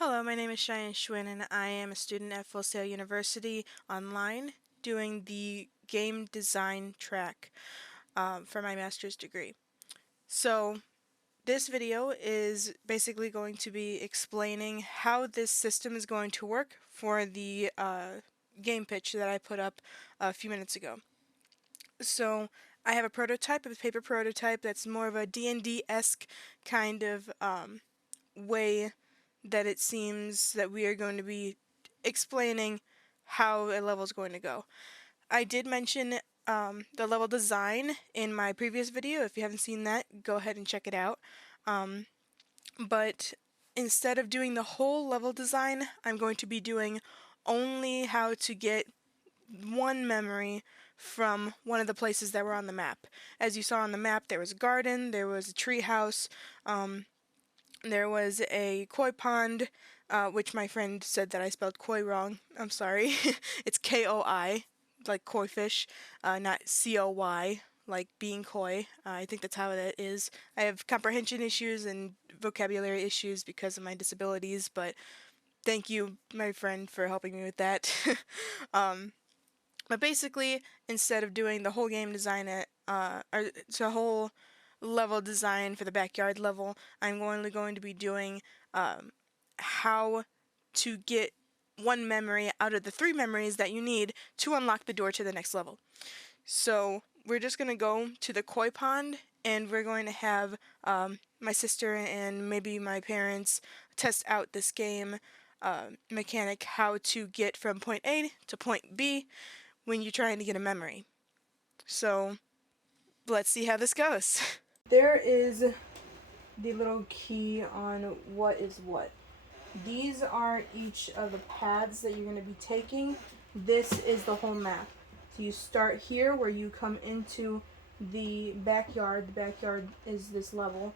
Hello, my name is Cheyenne Schwinn, and I am a student at Full Sail University online doing the game design track for my master's degree. So, this video is basically going to be explaining how this system is going to work for the game pitch that I put up a few minutes ago. So, I have a prototype, a paper prototype that's more of a D&D-esque kind of way that it seems that we are going to be explaining how a level is going to go. I did mention the level design in my previous video. If you haven't seen that, go ahead and check it out. But instead of doing the whole level design, I'm going to be doing only how to get one memory from one of the places that were on the map. As you saw on the map, there was a garden, there was a tree house, there was a koi pond, which my friend said that I spelled koi wrong. I'm sorry. It's Koi, like koi fish, not Coy, like being koi. I think that's how that is. I have comprehension issues and vocabulary issues because of my disabilities, but thank you, my friend, for helping me with that. But basically, instead of doing the whole game design or the whole level design for the backyard level, I'm only going to be doing how to get one memory out of the 3 memories that you need to unlock the door to the next level. So we're just going to go to the koi pond, and we're going to have my sister and maybe my parents test out this game mechanic, how to get from point A to point B when you're trying to get a memory. So let's see how this goes. There is the little key on what is what. These are each of the paths that you're going to be taking. This is the whole map. So you start here where you come into the backyard. The backyard is this level.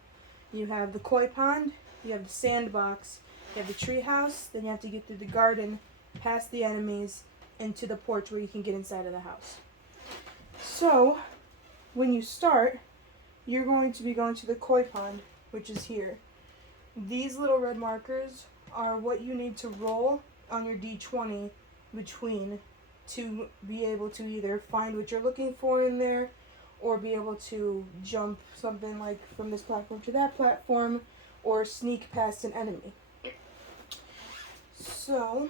You have the koi pond, you have the sandbox, you have the tree house, then you have to get through the garden, past the enemies, and to the porch where you can get inside of the house. So, when you start, you're going to be going to the koi pond, which is here. These little red markers are what you need to roll on your D20 between to be able to either find what you're looking for in there or be able to jump something like from this platform to that platform or sneak past an enemy. So,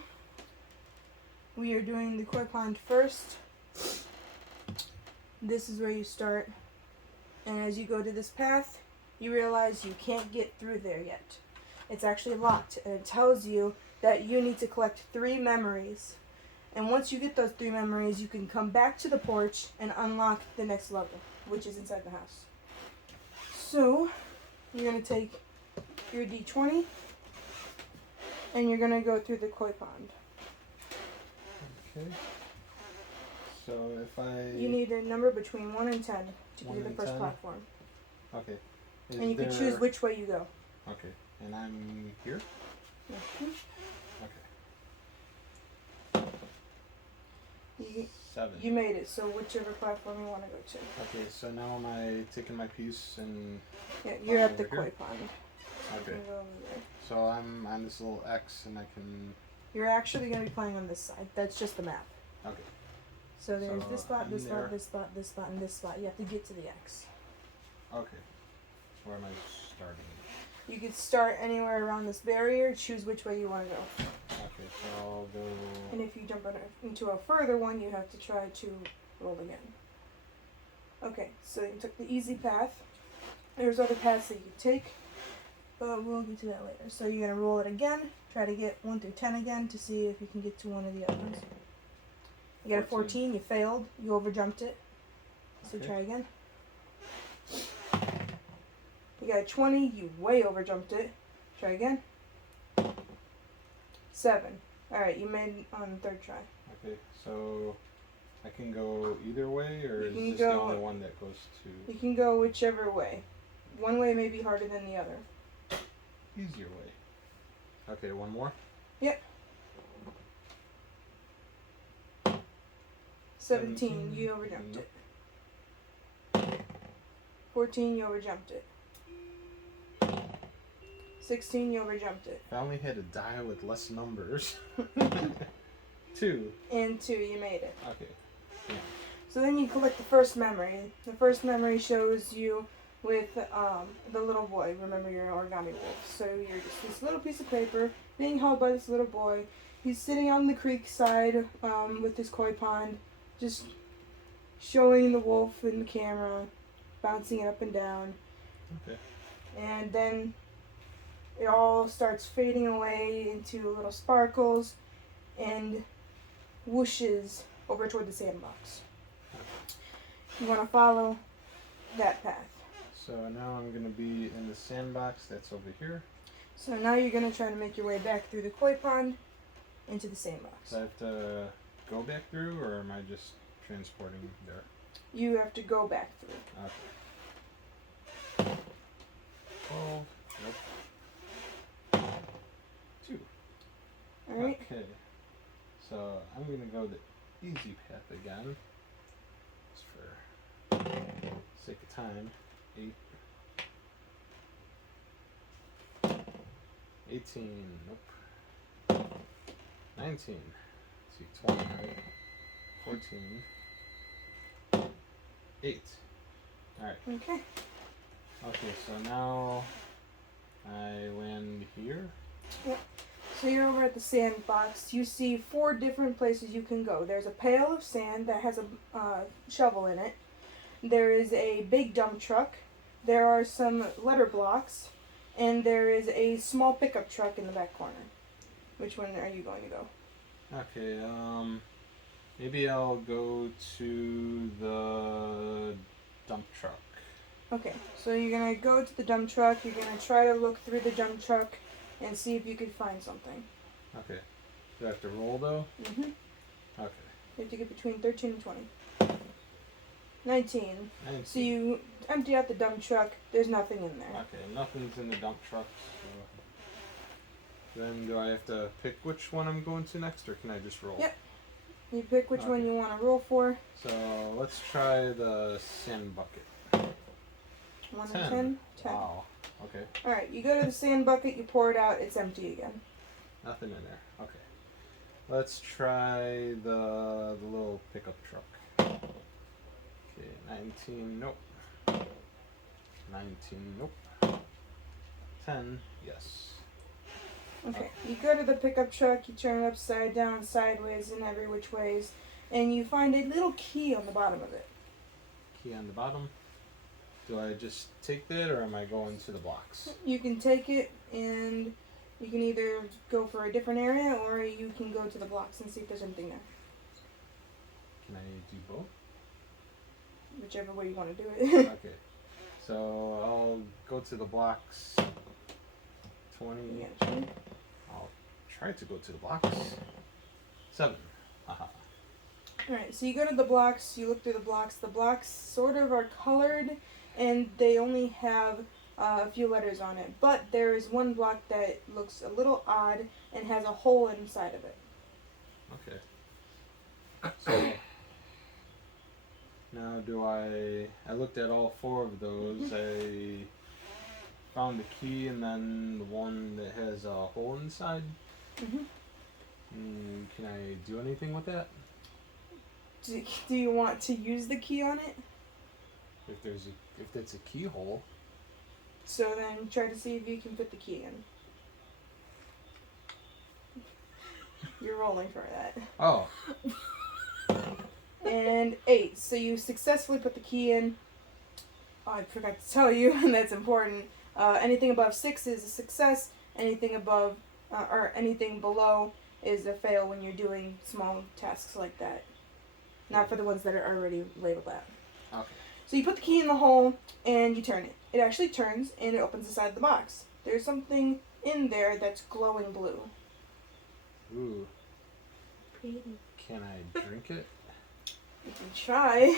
we are doing the koi pond first. This is where you start. And as you go to this path, you realize you can't get through there yet. It's actually locked, and it tells you that you need to collect 3 memories. And once you get those 3 memories, you can come back to the porch and unlock the next level, which is inside the house. So, you're going to take your D20, and you're going to go through the koi pond. Okay. So if I... You need a number between 1 and 10 to get to the first 10? platform. Okay. And you can choose which way you go. Okay. And I'm here? Mm-hmm. Okay. 7. You made it, so whichever platform you want to go to. Okay, so now am I taking my piece and... Yeah, you're at the here? koi pond. Okay. So I'm on this little X and I can... You're actually going to be playing on this side. That's just the map. Okay. So there's So this spot, this there. spot, this spot, this spot, and this spot. You have to get to the X. Okay. So where am I starting? You could start anywhere around this barrier, choose which way you want to go. Okay, so I'll go... And if you jump into a further one, you have to try to roll again. Okay, so you took the easy path. There's other paths that you could take, but we'll get to that later. So you're going to roll it again, try to get 1 through 10 again to see if you can get to one of the other ones. You got a 14, you failed, you overjumped it. So Okay. try again. You got a 20, you way overjumped it. Try again. 7. Alright, you made it on the 3rd try. Okay, so I can go either way, or is this go, the only one that goes to... You can go whichever way. One way may be harder than the other. Easier way. Okay, one more? Yep. 17, you overjumped it. 14, you overjumped it. 16, you overjumped it. If I only had a die with less numbers. 2. And 2, you made it. Okay. Yeah. So then you collect the first memory. The first memory shows you with the little boy. Remember, you're an origami wolf. So you're just this little piece of paper being held by this little boy. He's sitting on the creek side with his koi pond, just showing the wolf in the camera, bouncing it up and down. Okay. And then it all starts fading away into little sparkles and whooshes over toward the sandbox. You want to follow that path. So now I'm going to be in the sandbox that's over here. So now you're going to try to make your way back through the koi pond into the sandbox. Do I have to go back through, or am I just transporting there? You have to go back through. Okay. 12. Nope. 2. Alright? Okay. So I'm going to go the easy path again. Just for sake of time. 8. 18. Nope. 19. See, 20, right? 14. 8. Alright. Okay. Okay, so now I land here. Yep. So you're over at the sandbox. You see 4 different places you can go. There's a pail of sand that has a shovel in it. There is a big dump truck. There are some letter blocks. And there is a small pickup truck in the back corner. Which one are you going to go? Okay, maybe I'll go to the dump truck. Okay, so you're going to go to the dump truck. You're going to try to look through the dump truck and see if you can find something. Okay. Do I have to roll, though? Mm-hmm. Okay. You have to get between 13 and 20. 19. 19. So you empty out the dump truck. There's nothing in there. Okay, nothing's in the dump truck, so... Then do I have to pick which one I'm going to next, or can I just roll? Yep. You pick which one you want to roll for. So let's try the sand bucket. 1 and 10? 10. Wow. Okay. Alright, you go to the sand bucket, you pour it out, it's empty again. Nothing in there. Okay. Let's try the little pickup truck. Okay, 19, nope. 19, nope. 10, yes. Okay, you go to the pickup truck, you turn it upside down, sideways, and every which ways, and you find a little key on the bottom of it. Key on the bottom. Do I just take that, or am I going to the blocks? You can take it, and you can either go for a different area, or you can go to the blocks and see if there's anything there. Can I do both? Whichever way you want to do it. Okay. So I'll go to the blocks. 20. Yeah, sure. I'll try to go to the blocks. 7. Haha. Alright, so you go to the blocks, you look through the blocks. The blocks sort of are colored, and they only have a few letters on it. But there is one block that looks a little odd and has a hole inside of it. Okay. So now do I looked at all 4 of those. I found the key and then the one that has a hole inside. Mm-hmm. Can I do anything with that? Do you want to use the key on it? If it's a keyhole. So then try to see if you can fit the key in. You're rolling for that. Oh. And 8. So you successfully put the key in. Oh, I forgot to tell you, and that's important. Anything above 6 is a success. Anything above, or anything below is a fail when you're doing small tasks like that. Not for the ones that are already labeled out. Okay. So you put the key in the hole, and you turn it. It actually turns, and it opens the side of the box. There's something in there that's glowing blue. Ooh. Can I drink it? You can try.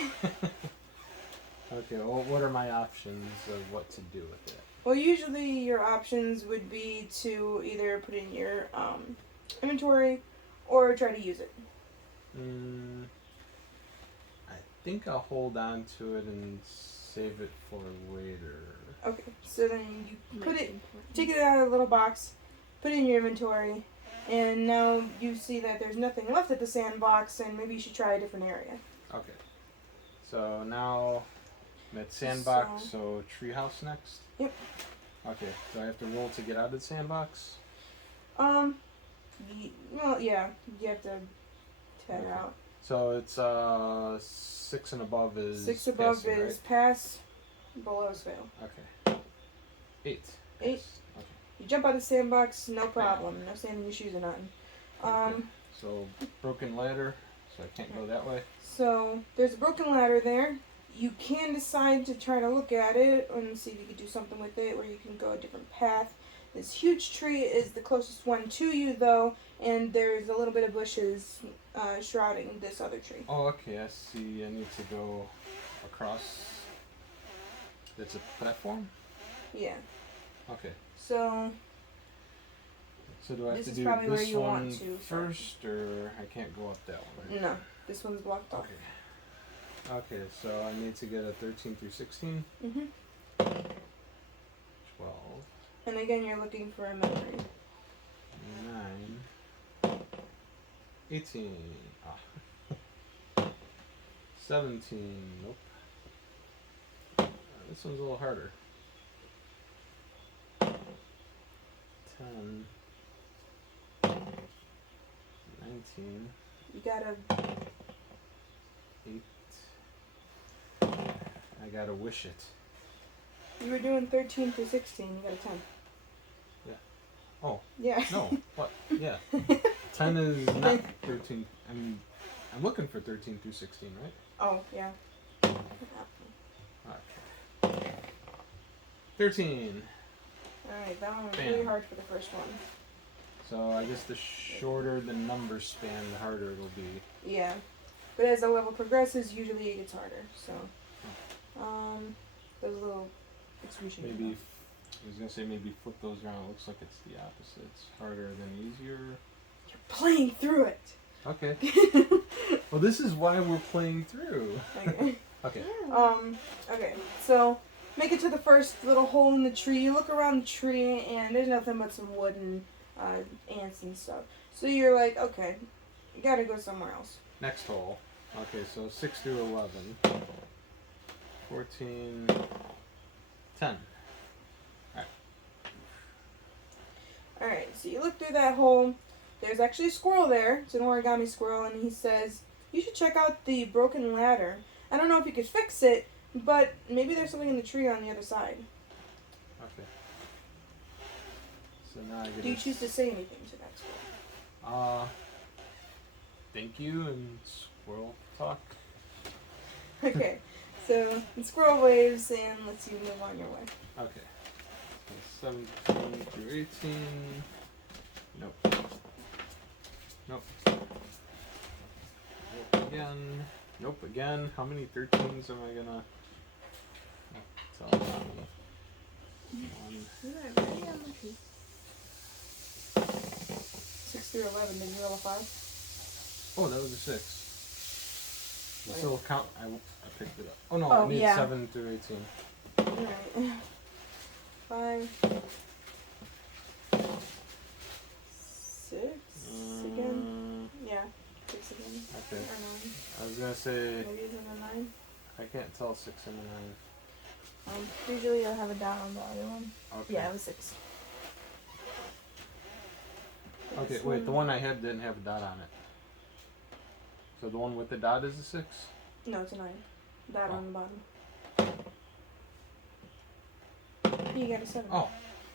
Okay, well, what are my options of what to do with it? Well, usually your options would be to either put it in your inventory or try to use it. I think I'll hold on to it and save it for later. Okay, so then you take it out of the little box, put it in your inventory, and now you see that there's nothing left at the sandbox, and maybe you should try a different area. Okay. So now I'm at sandbox, so treehouse next? Yep. Okay, do I have to roll to get out of the sandbox? Well, yeah, you have to head out. So it's 6 and above is 6 above passing, is right? pass, below is fail. Okay. 8. 8. Okay. You jump out of the sandbox, no problem. No sand in your shoes or nothing. Okay. So broken ladder, so I can't go that way. So there's a broken ladder there. You can decide to try to look at it and see if you can do something with it, where you can go a different path. This huge tree is the closest one to you, though, and there's a little bit of bushes shrouding this other tree. Oh, okay, I see. I need to go across. It's a platform? Yeah. Okay. So do I have to do this one first, or I can't go up that one? Right? No, this one's blocked off. Okay. Okay, so I need to get a 13 through 16. 12. And again, you're looking for a memory. 9. 18. Ah. 17. Nope. This one's a little harder. 10. 19. You gotta. 8. I gotta wish it. You were doing 13 through 16. You got a 10. Yeah. Oh. Yeah. No. What? Yeah. 10 is not 13. I'm looking for 13 through 16, right? Oh, yeah. Okay. 13. Alright, that one was really hard for the first one. So I guess the shorter the number span, the harder it'll be. Yeah. But as the level progresses, usually it gets harder. So, there's a little excruciating. Maybe, I was going to say maybe flip those around. It looks like it's the opposite. It's harder than easier. You're playing through it. Okay. Well, this is why we're playing through. Okay. Okay. Okay. So, make it to the first little hole in the tree. You look around the tree, and there's nothing but some wood and ants and stuff. So you're like, okay, you gotta go somewhere else. Next hole. Okay, so 6 through 11. 14. 10. Alright. Alright, so you look through that hole. There's actually a squirrel there. It's an origami squirrel, and he says, you should check out the broken ladder. I don't know if you could fix it, but maybe there's something in the tree on the other side. Okay. So now I get. Do you choose to say anything to that squirrel? Thank you and squirrel talk. Okay, so the squirrel waves and lets you move on your way. Okay. So 17 through 18. Nope. Nope. Nope again. Nope again. How many 13s am I gonna tell me? 1. 6 through 11, did you roll a 5? Oh, that was a 6. Right. Still count. I picked it up. Oh no, Oh, I need yeah. 7 through 18. Alright. 5. 6 again? Yeah, 6 again. Okay. Or 9. I was gonna say Maybe it's in a 9. I can't tell 6 and a 9. Usually you'll have a dot on the other one. Okay. Yeah, it was 6. Okay, wait, the one I had didn't have a dot on it. So the one with the dot is a 6? No, it's a 9. Dot on the bottom. You got a 7. Oh,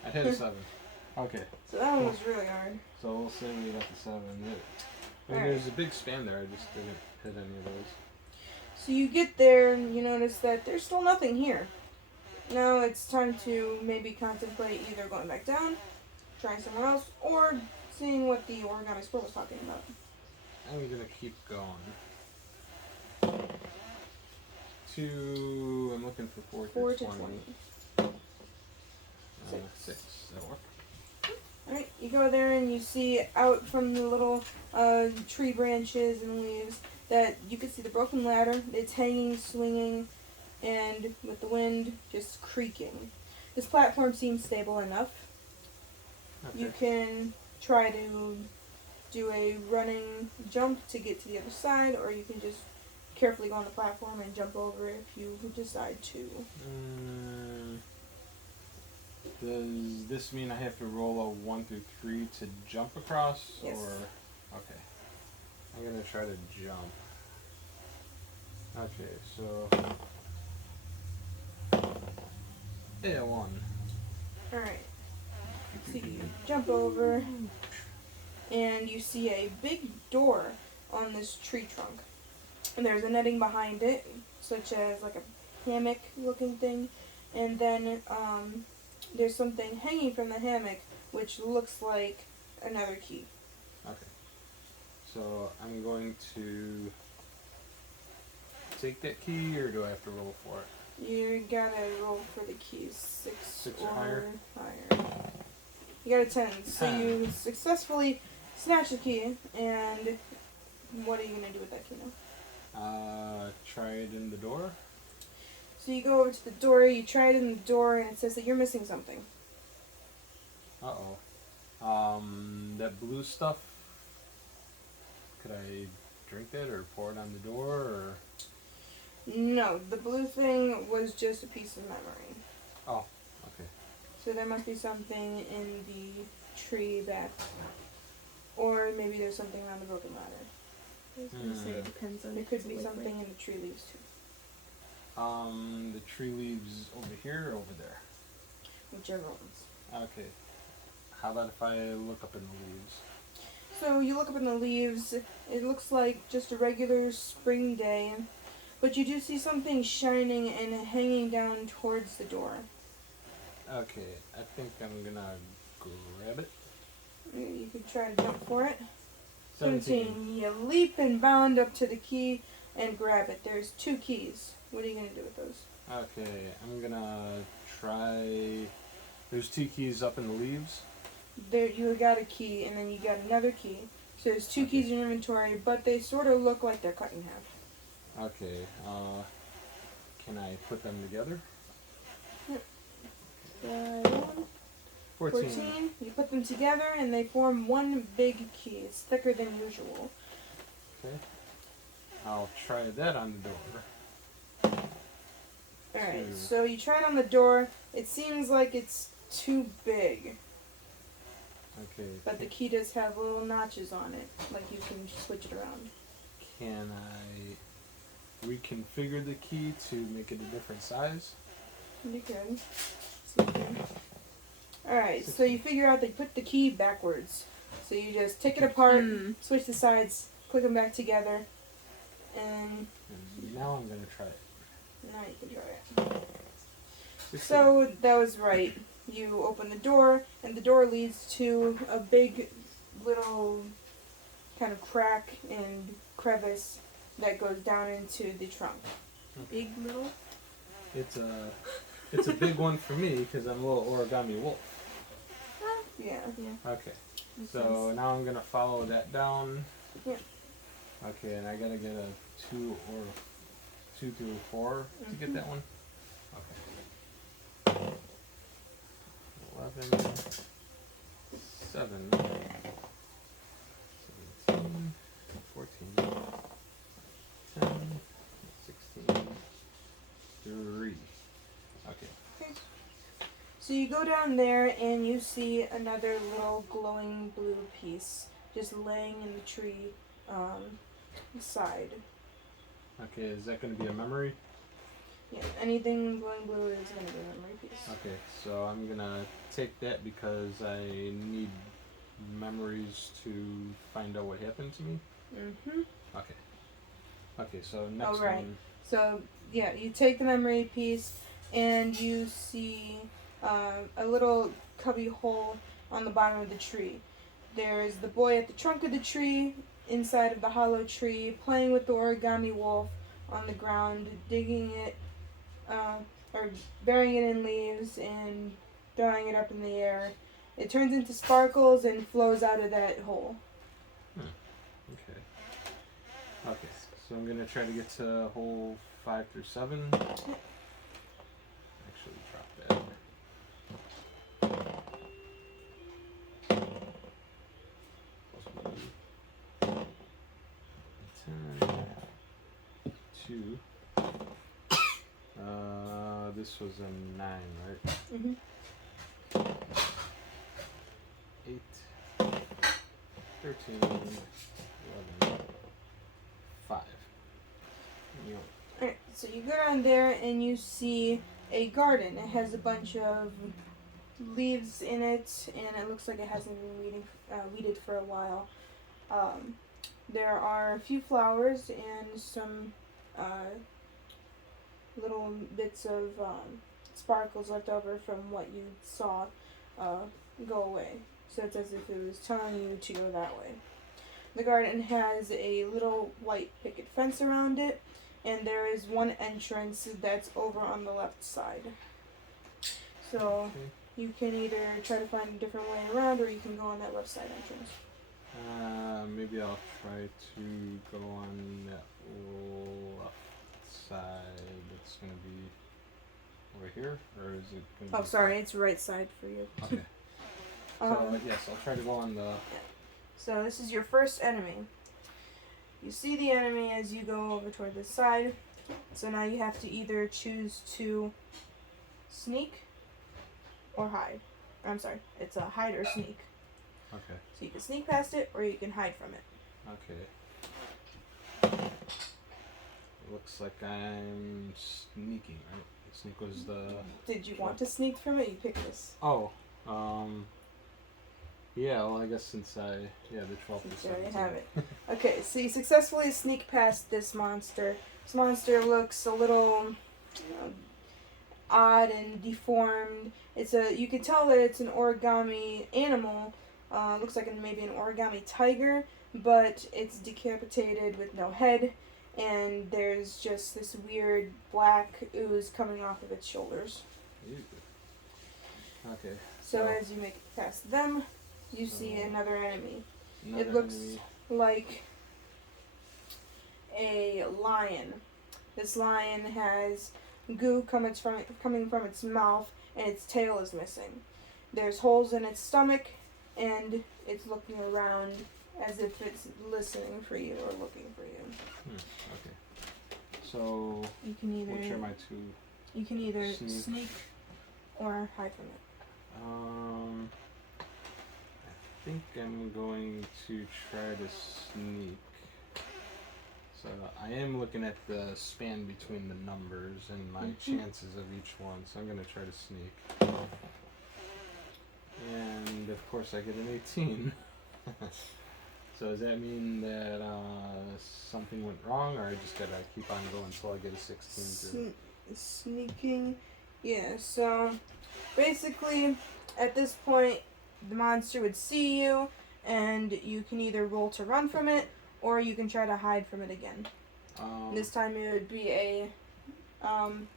I hit a 7. Okay. So that one was really hard. So we'll say we got the 7. There's a big span there, I just didn't hit any of those. So you get there and you notice that there's still nothing here. Now it's time to maybe contemplate either going back down, trying somewhere else, or seeing what the origami squirrel was talking about. I'm gonna keep going. I'm looking for 4 to 20. 6. That'll work. Alright, you go there and you see out from the little tree branches and leaves that you can see the broken ladder. It's hanging, swinging and with the wind just creaking. This platform seems stable enough. Okay. You can try to do a running jump to get to the other side, or you can just carefully go on the platform and jump over if you decide to. Does this mean I have to roll a 1 through 3 to jump across? Yes. Or okay. I'm gonna try to jump. Okay, so yeah, 1. Alright. So you jump over, and you see a big door on this tree trunk. And there's a netting behind it, such as like a hammock looking thing. And then there's something hanging from the hammock, which looks like another key. Okay. So I'm going to take that key, or do I have to roll for it? You gotta roll for the keys. 6 or higher? You got a 10. So 10. you successfully snatch the key, and what are you gonna do with that key now? Try it in the door. So you go over to the door, you try it in the door, and it says that you're missing something. Uh-oh. That blue stuff, could I drink that or pour it on the door, or? No, the blue thing was just a piece of memory. Oh, okay. So there must be something in the tree that, or maybe there's something around the broken ladder. I was gonna say it depends on There if could it's be liquid. something in the tree leaves too. The tree leaves over here or over there? Whichever ones. Okay. How about if I look up in the leaves? So you look up in the leaves, it looks like just a regular spring day, but you do see something shining and hanging down towards the door. Okay, I think I'm gonna grab it. You could try to jump for it. 17. You leap and bound up to the key and grab it. There's 2 keys. What are you going to do with those? Okay, I'm gonna try. There's 2 keys up in the leaves. There, you got a key, and then you got another key. So there's 2 keys in your inventory, but they sort of look like they're cut in half. Okay, can I put them together? 14. You put them together, and they form one big key. It's thicker than usual. Okay. I'll try that on the door. Alright, 2. so you try it on the door. It seems like it's too big, Okay. but the key does have little notches on it, like you can switch it around. Can I reconfigure the key to make it a different size? You could. Alright, so you figure out that you put the key backwards. So you just take it apart, switch the sides, click them back together, and And now I'm gonna try it. now you can try it. 16. So that was right. You open the door, and the door leads to a big little kind of crack and crevice that goes down into the trunk. Big little. It's a big one for me because I'm a little origami wolf. Yeah. Yeah. Okay. So now I'm gonna follow that down. Yeah. Okay, and I gotta get a 2 or 2 through 4 to get that one. Okay. 11, 7, 17, 14, 10, 16, 3. Okay. So you go down there, and you see another little glowing blue piece just laying in the tree side. Okay, is that gonna be a memory? Yeah, anything glowing blue is going to be a memory piece. Okay, so I'm gonna take that because I need memories to find out what happened to me. Mm-hmm. Okay. Okay, so next right. one. So, yeah, you take the memory piece, and you see a little cubby hole on the bottom of the tree. There's the boy at the trunk of the tree, inside of the hollow tree, playing with the origami wolf on the ground, digging it, or burying it in leaves and throwing it up in the air. It turns into sparkles and flows out of that hole. Okay. Okay, so I'm gonna try to get to hole 5 through 7. Actually, drop that. 2. This was a 9, right? Mhm. 8, 13, 11, 5. You know, Alright, so you go down there and you see a garden. It has a bunch of leaves in it, and it looks like it hasn't been weeded for a while. There are a few flowers and some little bits of sparkles left over from what you saw go away. So it's as if it was telling you to go that way. The garden has a little white picket fence around it, and there is one entrance that's over on the left side. So okay. you can either try to find a different way around, or you can go on that left side entrance. Maybe I'll try to go on that left side. It's gonna be over here, or is it gonna Oh, be... sorry, it's right side for you. Okay. So, yes, I'll try to go on the... So this is your first enemy. You see the enemy as you go over toward this side. So now you have to either choose to sneak or hide. I'm sorry, it's a hide or sneak. Okay. So you can sneak past it or you can hide from it. Okay. Looks like I'm sneaking, right? Sneak was the... Did you want to sneak from it? You pick this. Oh, yeah, well, I guess since the 12th Since is you already 17. have it. Okay, so you successfully sneak past this monster. This monster looks a little odd and deformed. You can tell that it's an origami animal. Looks like maybe an origami tiger, but it's decapitated with no head, and there's just this weird black ooze coming off of its shoulders. Ew. Okay. So as you make it past them, you see another enemy. Another It looks enemy. like a lion. This lion has goo coming from its mouth, and its tail is missing. There's holes in its stomach, and it's looking around as if it's listening for you or looking for you. Okay. So, You can which are either my two? sneak or hide from it. I think I'm going to try to sneak. So I am looking at the span between the numbers and my chances of each one. So I'm going to try to sneak. And of course I get an 18. So does that mean that something went wrong, or I just gotta keep on going until I get a 16? Sneaking, yeah. So basically, at this point, the monster would see you, and you can either roll to run from it, or you can try to hide from it again. This time it would be a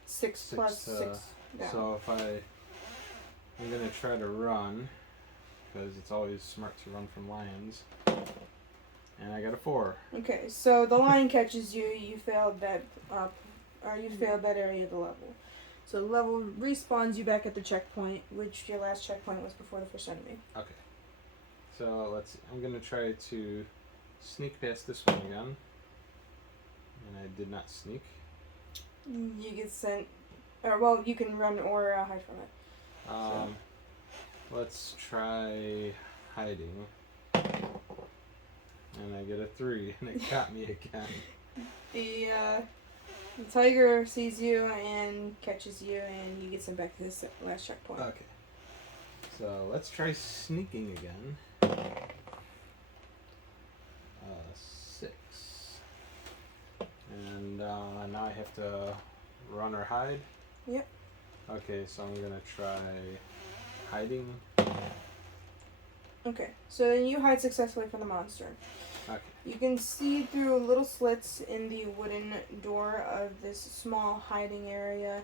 6 plus 6 down. So if I'm gonna try to run, because it's always smart to run from lions. And I got a 4. Okay, so the lion catches you. You failed that that area of the level. So the level respawns you back at the checkpoint, which your last checkpoint was before the first enemy. Okay. So let's see. I'm gonna try to sneak past this one again. And I did not sneak. You get sent, or you can run or hide from it. Let's try hiding. And I get a 3, and it got me again. The tiger sees you and catches you, and you get sent back to this last checkpoint. Okay. So let's try sneaking again. 6. And now I have to run or hide? Yep. Okay, so I'm gonna try hiding. Okay, so then you hide successfully from the monster. Okay. You can see through little slits in the wooden door of this small hiding area,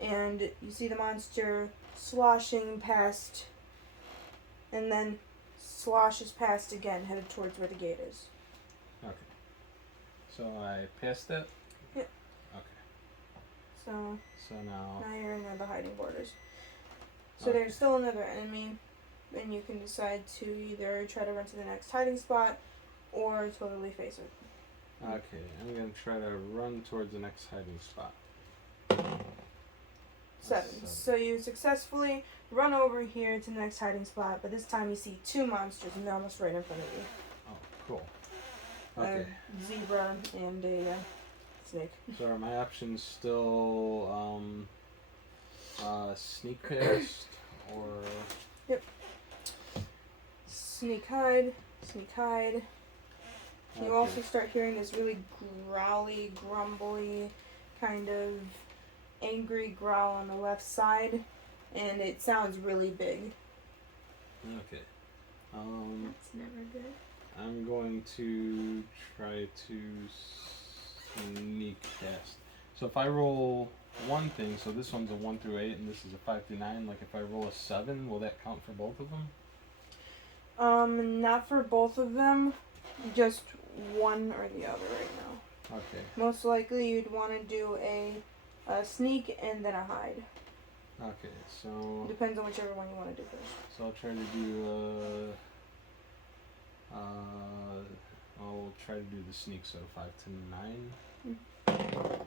and you see the monster sloshing past, and then sloshes past again, headed towards where the gate is. Okay. So I passed that? Yep. Okay. So now. now you're in the hiding borders. So Okay. there's still another enemy, and you can decide to either try to run to the next hiding spot or totally face it. Okay, I'm gonna try to run towards the next hiding spot. 7. So you successfully run over here to the next hiding spot, but this time you see 2 monsters and they're almost right in front of you. Oh, cool. Okay. A zebra and a snake. So are my options still sneak past or? Yep. Sneak hide. You Okay. also start hearing this really growly, grumbly, kind of angry growl on the left side, and it sounds really big. Okay. That's never good. I'm going to try to sneak past. So if I roll one thing, so this one's a 1 through 8 and this is a 5 through 9, like if I roll a 7, will that count for both of them? Not for both of them, just one or the other right now. Okay. Most likely you'd want to do a sneak and then a hide. Okay, so Depends on whichever one you want to do first. so I'll try to do I'll try to do the sneak, so 5 to 9.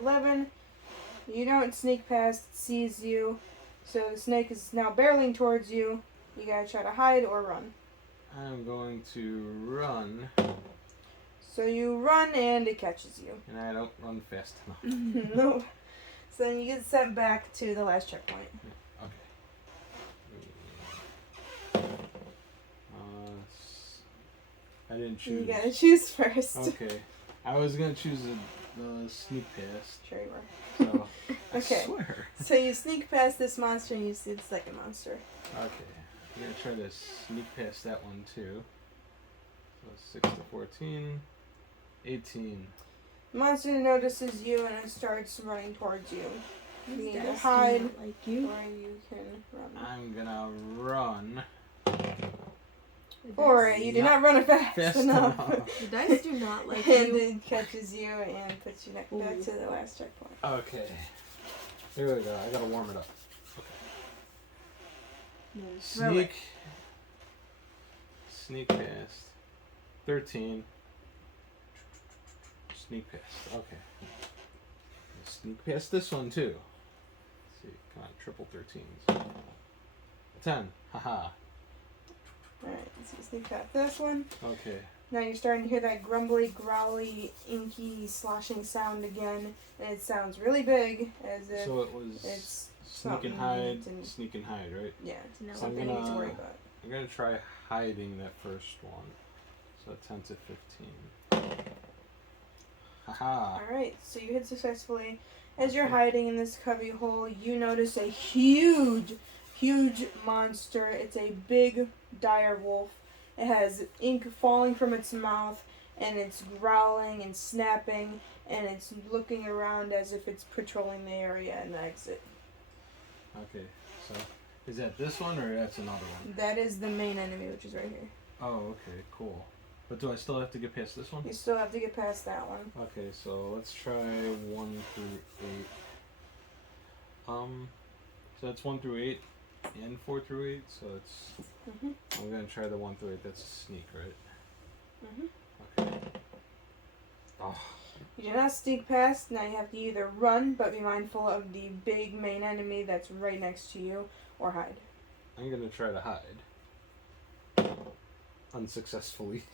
11. You don't sneak past, it sees you. So the snake is now barreling towards you. You gotta try to hide or run. I'm going to run, So you run and it catches you. and I don't run fast enough. No. So then you get sent back to the last checkpoint. Okay. I didn't choose. You gotta choose first. Okay. I was gonna choose the sneak past. Sure you were. So I Okay. swear. So you sneak past this monster and you see the second monster. Okay. I'm gonna try to sneak past that one too. So 6 to 14. 18. The monster notices you and it starts running towards you. You These can either dice do hide not like you. or you can run. I'm gonna run The Or dice, you do not run fast, fast enough. enough. the dice do not like And you. it catches you and puts you back Ooh. to the last checkpoint. Okay. Here we go. I gotta warm it up. No. Sneak. Sneak past. 13. Sneak past. Okay. Sneak past this one too. Let's see. Come on. Triple 13s. 10. Haha. Alright, so you sneak past this one. Okay. Now you're starting to hear that grumbly, growly, inky, sloshing sound again. And it sounds really big, as if So it was it's sneak something and hide, you need to- sneak and hide, right? yeah, No. something I'm you need to gonna- worry about. I'm gonna try hiding that first one. So 10 to 15. Haha. Alright, so you hit successfully. As you're hiding in this cubby hole, you notice a huge monster. It's a big dire wolf. It has ink falling from its mouth, and it's growling and snapping, and it's looking around as if it's patrolling the area and the exit. Okay. So is that this one or that's another one? That is the main enemy, which is right here. Oh, okay, cool. But do I still have to get past this one? You still have to get past that one. Okay, so let's try 1 through 8. So that's 1 through 8 and 4 through 8, so it's... Mhm. I'm gonna try the 1 through 8, that's a sneak, right? Mhm. Okay. Oh, You do not sneak past. Now you have to either run, but be mindful of the big main enemy that's right next to you, or hide. I'm gonna try to hide. Unsuccessfully.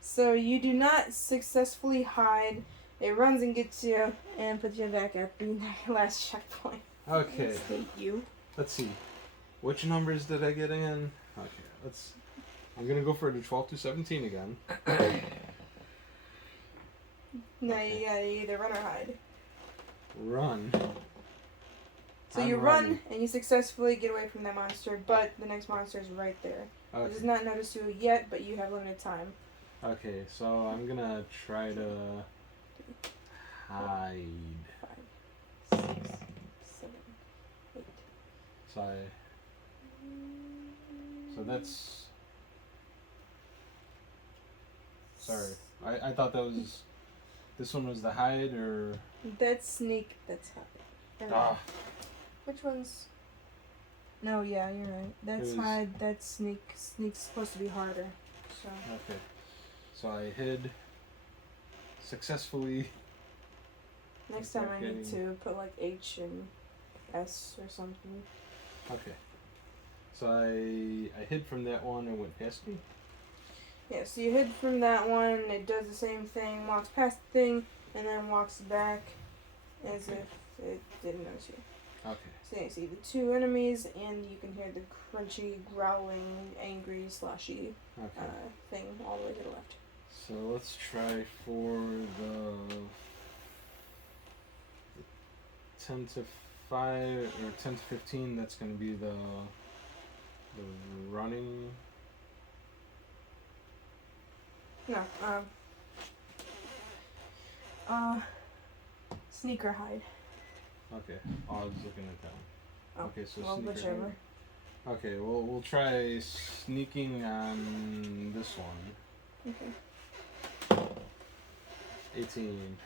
So you do not successfully hide. It runs and gets you and puts you back at the last checkpoint. Okay, I hate you. let's see. Which numbers did I get in? Okay, I'm gonna go for the 12 to 17 again. Now you gotta either run or hide. Run. So I'm you run running. and you successfully get away from that monster, but the next monster is right there. It does Okay. not notice you yet, but you have limited time. Okay, so I'm gonna try to hide. 5, 6, 7, 8. So that's. Sorry, I thought that was This one was the hide, or That's sneak. That's hide. ah, Which one's? No, yeah, you're right. That's It was- hide. That's sneak. Sneak's supposed to be harder. So. okay. So I hid successfully. Next time I need Okay. to put like H and S or something. Okay. So I hid from that one and went past me. Yeah, so you hid from that one, it does the same thing, walks past the thing, and then walks back as Okay. if it didn't notice you. Okay. So you see the two enemies, and you can hear the crunchy, growling, angry, slushy Okay. thing all the way to the left. So let's try for the 10 to 5 or 10 to 15. That's going to be the running. No, sneaker hide. Okay. Oh, I was looking at that one. Oh, Okay, so well, sneaker. whichever. hide. Okay, well we'll try sneaking on this one. Okay. 18.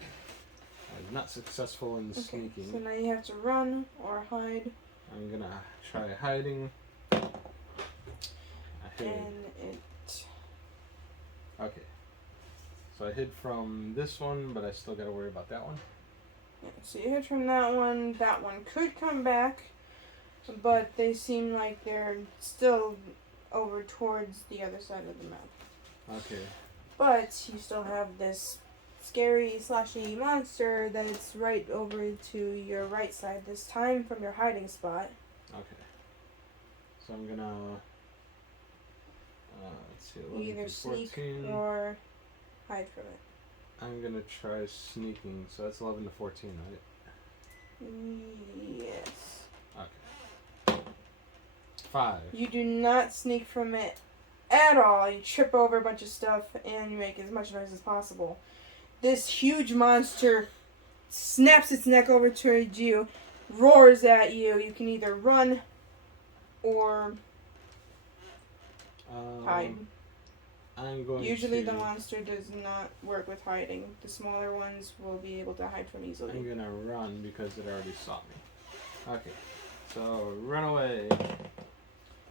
I was not successful in Okay, sneaking. so now you have to run or hide, I'm gonna try hiding. I hid. and it. Okay. So I hid from this one, but I still gotta worry about that one. Yeah, so you hid from that one. That one could come back, but they seem like they're still over towards the other side of the map. Okay. But you still have this scary, slashy monster that's right over to your right side this time from your hiding spot. Okay. So I'm gonna let's see, 11 Either to sneak 14. or hide from it. I'm gonna try sneaking. So that's 11 to 14, right? Yes. Okay. 5. You do not sneak from it at all. You trip over a bunch of stuff and you make as much noise as possible. This huge monster snaps its neck over towards you, roars at you. You can either run or hide. I'm going Usually to. the monster does not work with hiding. The smaller ones will be able to hide from easily. I'm gonna run because it already saw me. Okay. So run away.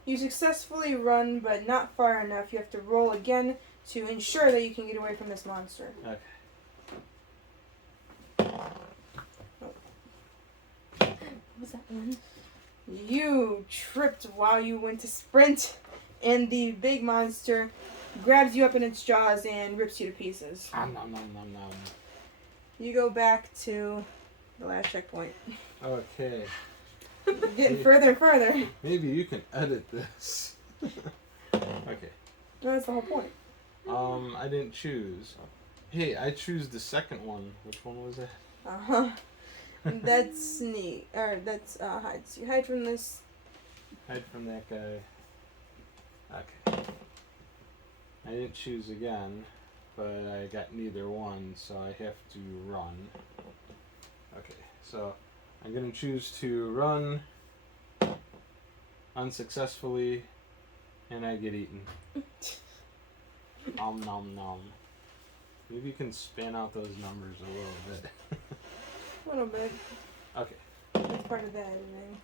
You successfully run, but not far enough. You have to roll again to ensure that you can get away from this monster. Okay. What was that one? You tripped while you went to sprint, and the big monster grabs you up in its jaws and rips you to pieces. Nom, nom, nom, nom, nom. You go back to the last checkpoint. Okay. Getting further and further. Maybe you can edit this. Okay. No, that's the whole point. I didn't choose. Hey, I choose the second one. Which one was it? Uh-huh. That's sneak. Or that's hide. So you hide from this. Hide from that guy. Okay. I didn't choose again, but I got neither one, so I have to run. Okay, so I'm gonna choose to run unsuccessfully, and I get eaten. Nom nom nom. Maybe you can span out those numbers a little bit. A little bit. Okay. That's part of the editing.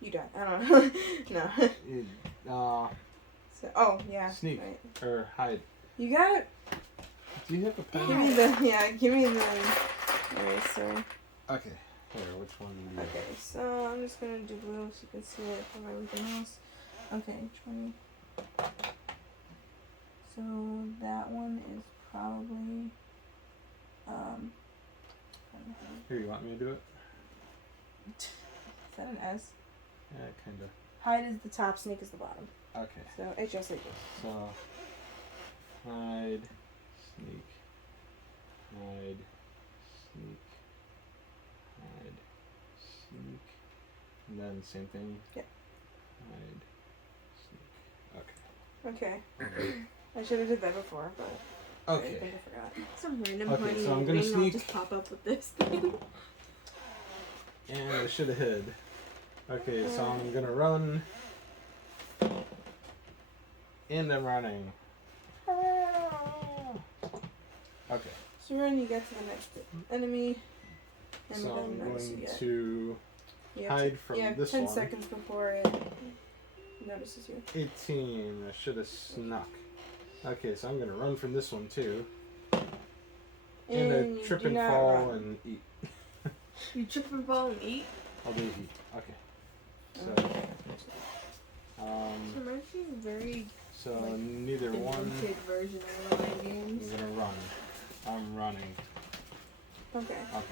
You die. I don't know. No. It, So, oh, yeah. Sneak. Right. or hide. You got it. Do you have a pen? Give me the, yeah, give me the eraser. Okay. Here, which one do you Okay, so I'm just gonna do blue so you can see it from everything else. Okay, 20. So that one is probably, Here, you want me to do it? is that an S? Yeah, kinda. Hide is the top, sneak is the bottom. Okay. So HSH. So, hide, sneak, hide, sneak, hide, sneak, and then same thing. Yep. Hide, sneak. Okay. Okay. I should have did that before, but I Okay. think I forgot. Some random Okay, pointy so I'm gonna thing, I'll sneak. just pop up with this thing. And I should have hid. Okay, so I'm gonna run. And I'm running. Okay. So when you get to the next enemy, and So then I'm notice you going get. to You have hide from you have this 10 one. seconds before it notices you. 18. I should have snuck. Okay, so I'm gonna run from this one too. And And a you trip do and not fall run. and eat. You trip and fall and eat? I'll do eat. Okay. So, Okay. This reminds me of very so like, neither one. demented version of online I'm games. gonna run. I'm running. Okay. Okay.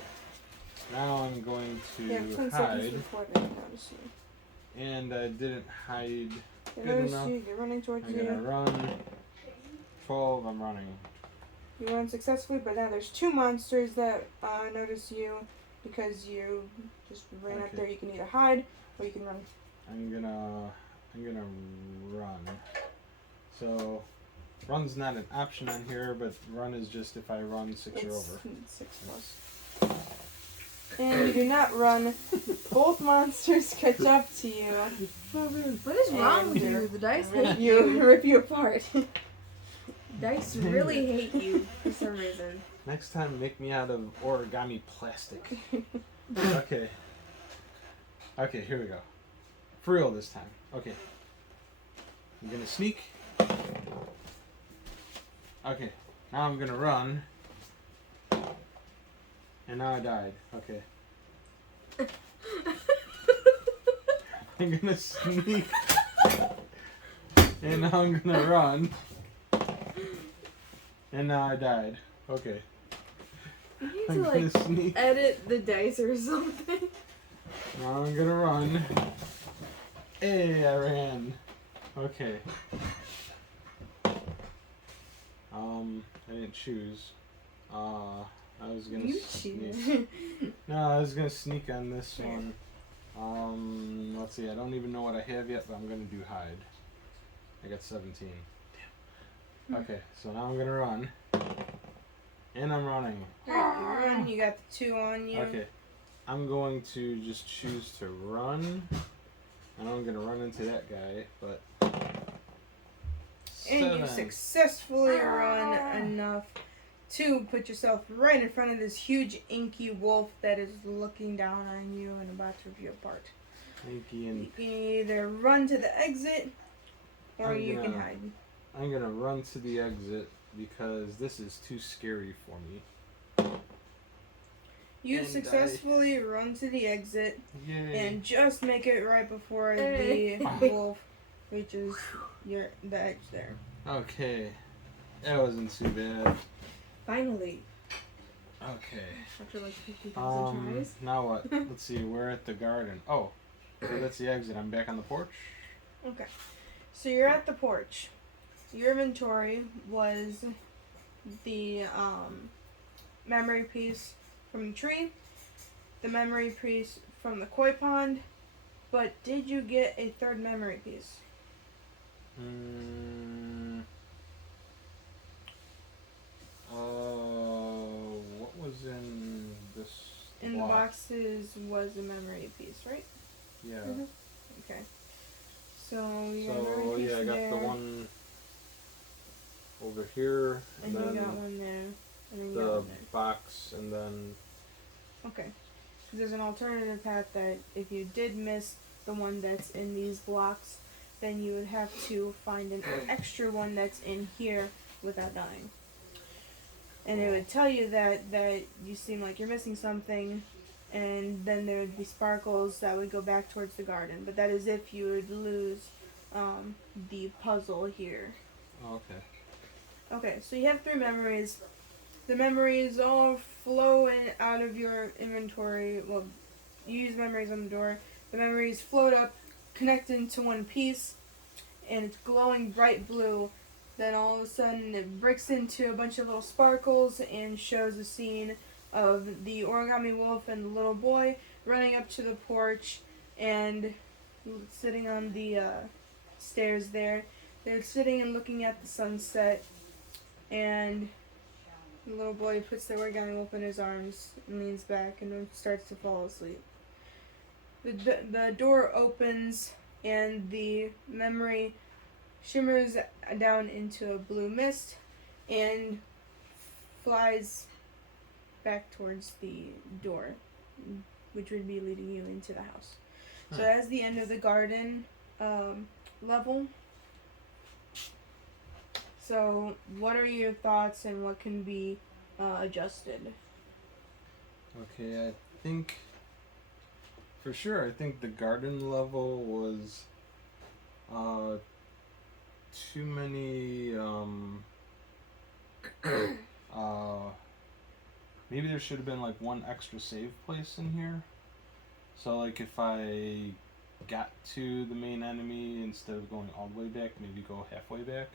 Now I'm going You have 10 to seconds hide. before they notice you. And I didn't hide They good notice enough. you, they're running towards I'm gonna you. run. 12. I'm running. You run successfully, but now there's 2 monsters that notice you because you just ran up Okay. there. You can either hide or you can run. I'm gonna run. So run's not an option on here, but run is just if I run 6 or over. 6 plus. And you do not run. Both monsters catch up to you. What is wrong with And you? The dice rip hate you, you. rip you apart. Dice really hate you for some reason. Next time, make me out of origami plastic. Okay. Okay, here we go. For real this time. Okay. I'm gonna sneak. Okay. Now I'm gonna run. And now I died. Okay. I'm gonna sneak. And now I'm gonna run. And now I died. Okay. You need I'm to gonna like sneak. edit the dice or something. Now I'm gonna run. Hey, I ran. Okay. I didn't choose. I was gonna You sneak. choose. No, I was gonna sneak on this Yeah. one. Let's see. I don't even know what I have yet, but I'm gonna do hide. I got 17. Damn. Okay, so now I'm gonna run. And I'm running. Alright, you run. You got the 2 on you. Okay. I'm going to just choose to run. And I'm gonna run into that guy, but. And you 7. successfully run enough to put yourself right in front of this huge inky wolf that is looking down on you and about to rip you apart. Inky You and can either run to the exit or I'm you can gonna- hide. I'm gonna run to the exit because this is too scary for me. You And successfully run to the exit Yay. and just make it right before Hey. the wolf reaches the edge there. Okay. That wasn't too bad. Finally, Okay. after like 50,000 tries. Now what? Let's see, we're at the garden. Oh. So that's the exit. I'm back on the porch. Okay. So you're at the porch. Your inventory was the memory piece from the tree, the memory piece from the koi pond, but did you get a 3rd memory piece? What was in this In the box? boxes was a memory piece, right? Yeah. Mhm. Okay. So your So memory piece yeah, I got there, the one over here, and and you then got one there, and then you got the one there. box, and then Okay. There's an alternative path that if you did miss the one that's in these blocks, then you would have to find an extra one that's in here without dying. And it would tell you that you seem like you're missing something, and then there would be sparkles that would go back towards the garden. But that is if you would lose the puzzle here. okay. Okay, so you have 3 memories. The memories all flow in out of your inventory. Well, you use memories on the door. The memories float up, connect into one piece, and it's glowing bright blue. Then all of a sudden it breaks into a bunch of little sparkles and shows a scene of the origami wolf and the little boy running up to the porch and sitting on the stairs there. They're sitting and looking at the sunset, and the little boy puts the origami wolf in his arms and leans back and then starts to fall asleep. The door opens and the memory shimmers down into a blue mist, and flies back towards the door, which would be leading you into the house. So that's the end of the garden level. So what are your thoughts and what can be adjusted? Okay, I think for sure. I think the garden level was too many. Maybe there should have been like one extra save place in here. So like if I got to the main enemy instead of going all the way back, maybe go halfway back.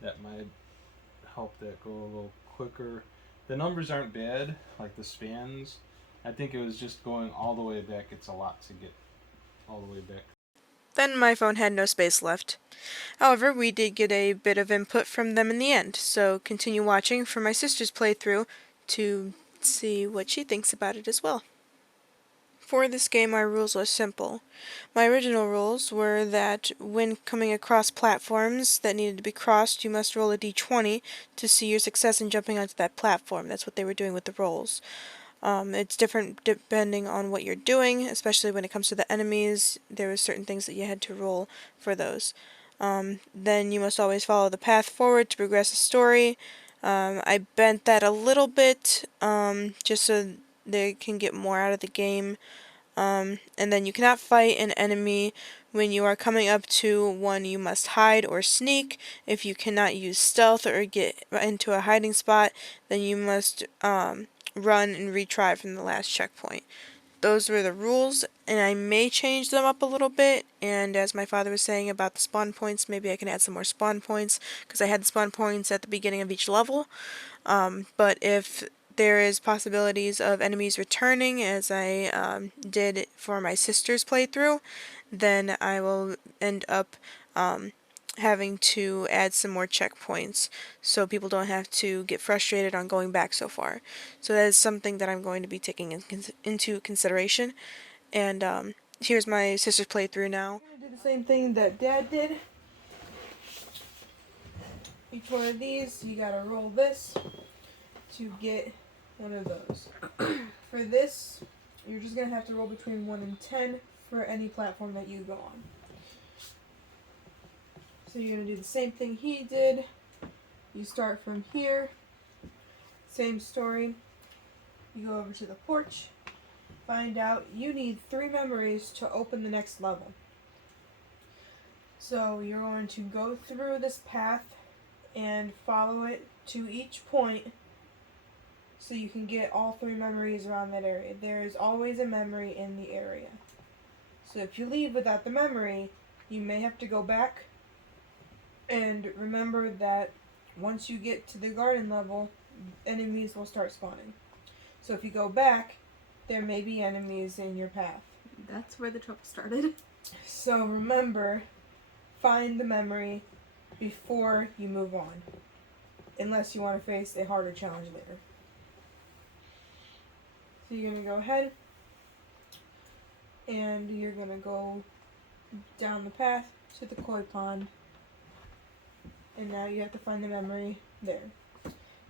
That might help that go a little quicker. The numbers aren't bad, like the spans. I think it was just going all the way back. It's a lot to get all the way back. Then my phone had no space left. However, we did get a bit of input from them in the end, so continue watching for my sister's playthrough to see what she thinks about it as well. For this game, my rules are simple. My original rules were that when coming across platforms that needed to be crossed, you must roll a d20 to see your success in jumping onto that platform. That's what they were doing with the rolls. It's different depending on what you're doing, especially when it comes to the enemies. There were certain things that you had to roll for those. Then you must always follow the path forward to progress the story. I bent that a little bit, just so they can get more out of the game. And then you cannot fight an enemy when you are coming up to one. You must hide or sneak. If you cannot use stealth or get into a hiding spot, then you must run and retry from the last checkpoint. Those were the rules, and I may change them up a little bit. And as my father was saying about the spawn points, maybe I can add some more spawn points, because I had the spawn points at the beginning of each level. But if there is possibilities of enemies returning, as I did for my sister's playthrough, then I will end up having to add some more checkpoints so people don't have to get frustrated on going back so far. So that is something that I'm going to be taking into consideration. And here's my sister's playthrough now. I'm gonna do the same thing that Dad did. Each one of these, you gotta roll this to get one of those. For this, you're just gonna have to roll between 1 and 10 for any platform that you go on. So you're gonna do the same thing he did. You start from here. Same story. You go over to the porch. Find out you need 3 memories to open the next level. So you're going to go through this path and follow it to each point so you can get all 3 memories around that area. There is always a memory in the area. So if you leave without the memory, you may have to go back. And remember that once you get to the garden level, enemies will start spawning. So if you go back, there may be enemies in your path. That's where the trouble started. So remember, find the memory before you move on. Unless you want to face a harder challenge later. So you're going to go ahead. And you're going to go down the path to the koi pond. And now you have to find the memory there.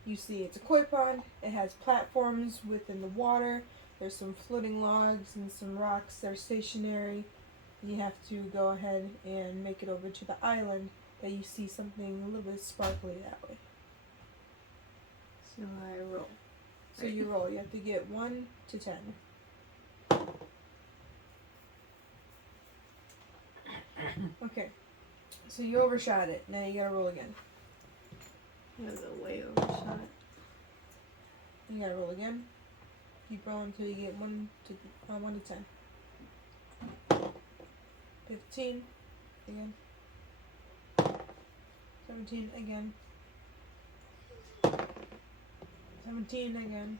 You see it's a koi pond. It has platforms within the water. There's some floating logs and some rocks that are stationary. You have to go ahead and make it over to the island that you see something a little bit sparkly that way. So I roll. So you roll. You have to get 1 to 10. Okay. So you overshot it. Now you gotta roll again. That was a way overshot. You gotta roll again. Keep rolling until you get 1 to 10. 15 again. 17 again. 17 again.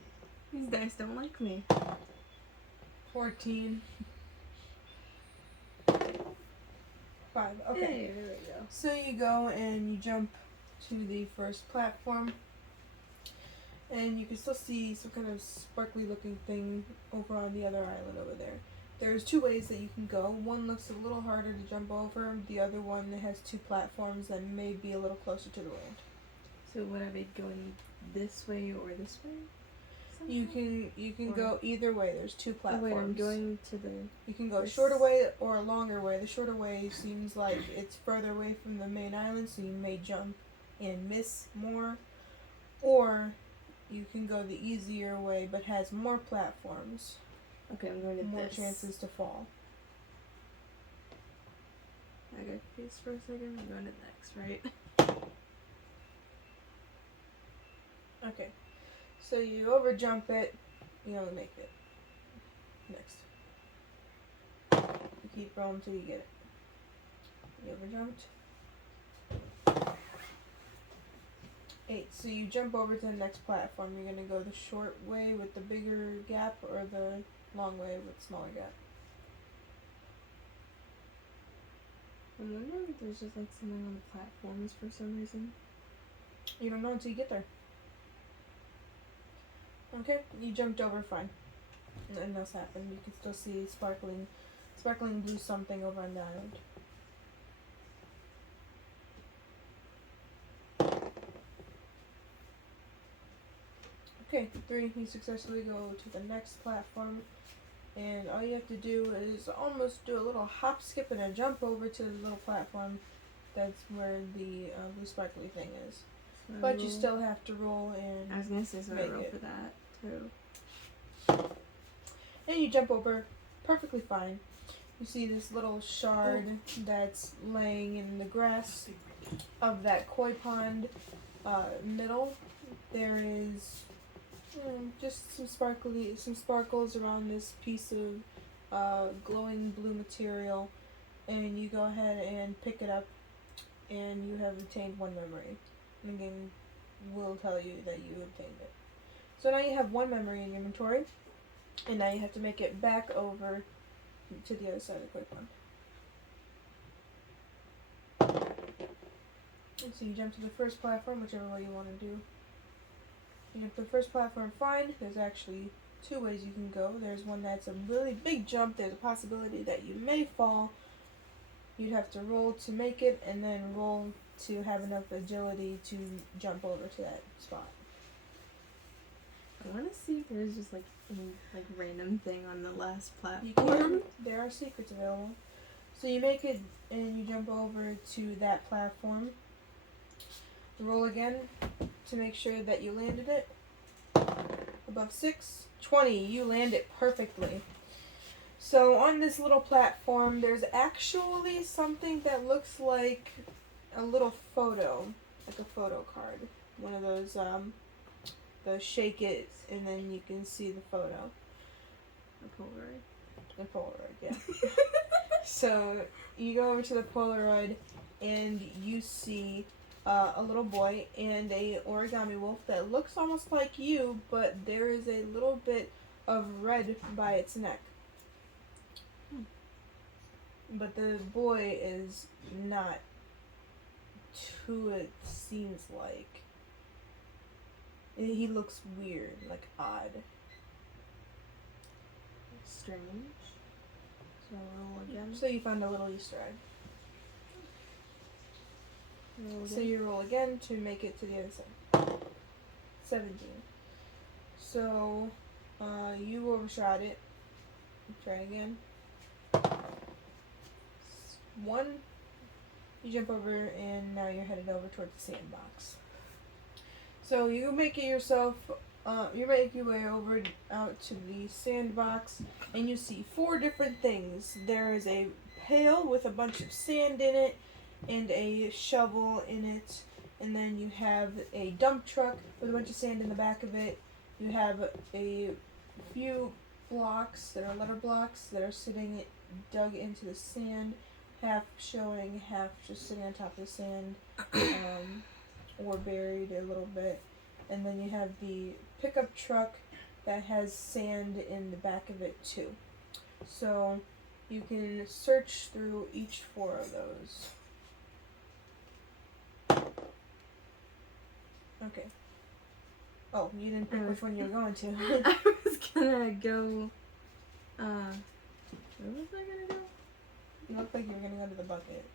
These dice don't like me. 14. 5. Okay. Hey, there we go. So you go and you jump to the first platform. And you can still see some kind of sparkly looking thing over on the other island over there. There's 2 ways that you can go. One looks a little harder to jump over. The other one has 2 platforms that may be a little closer to the land. So would I be going this way or this way? You somehow? can Or- go either way. There's two Oh platforms. wait, I'm going to the. You can go this- shorter way or a longer way. The shorter way seems like it's further away from the main island, so you may jump and miss more. Or you can go the easier way, but has more platforms, Okay, I'm going to more this. chances to fall. I got confused for a second. I'm going to next, right? Okay, so you over jump it, you don't make it. Next. You keep rolling until you get it. You over jumped. 8. So you jump over to the next platform. You're gonna go the short way with the bigger gap or the long way with the smaller gap. I'm wondering if there's just like something on the platforms for some reason. You don't know until you get there. Okay, you jumped over fine. Nothing else happened. You can still see sparkling blue something over on the island. Okay, 3. You successfully go to the next platform, and all you have to do is almost do a little hop, skip, and a jump over to the little platform. That's where the blue sparkly thing is. So I But you roll- still have to roll and I was gonna say so. I make roll it. for that too. And you jump over perfectly fine. You see this little shard that's laying in the grass of that koi pond middle. There is just some sparkles around this piece of glowing blue material, and you go ahead and pick it up, and you have obtained 1 memory. And the game will tell you that you obtained it. So now you have 1 memory in your inventory. And now you have to make it back over to the other side of the quick one. And so you jump to the first platform, whichever way you want to do. You jump to the first platform, fine. There's actually 2 ways you can go. There's one that's a really big jump. There's a possibility that you may fall. You'd have to roll to make it, and then roll to have enough agility to jump over to that spot. I want to see if there's just like any like random thing on the last You platform. can. There are secrets available. So you make it and you jump over to that platform. Roll again to make sure that you landed it. Above 6. 20. You land it perfectly. So on this little platform, there's actually something that looks like a little photo, like a photo card. One of those, the shake it and then you can see the photo. A Polaroid. The Polaroid, yeah. So you go over to the Polaroid and you see a little boy and a origami wolf that looks almost like you, but there is a little bit of red by its neck. But the boy is not who it seems like. He looks weird, like odd. Strange. So roll again. So you find a little Easter egg. Roll again. So you roll again to make it to the other side. 17. So you overshot it. Try it again. 1. You jump over and now you're headed over towards the sandbox. So you make it yourself. You make your way over out to the sandbox, and you see 4 different things. There is a pail with a bunch of sand in it, and a shovel in it, and then you have a dump truck with a bunch of sand in the back of it. You have a few blocks that are letter blocks that are sitting dug into the sand, half showing, half just sitting on top of the sand, or buried a little bit. And then you have the pickup truck that has sand in the back of it too. So you can search through each 4 of those. Okay. Oh, you didn't pick which one you were going to. I was gonna go. Where was I gonna go? You look like you were gonna go to the bucket.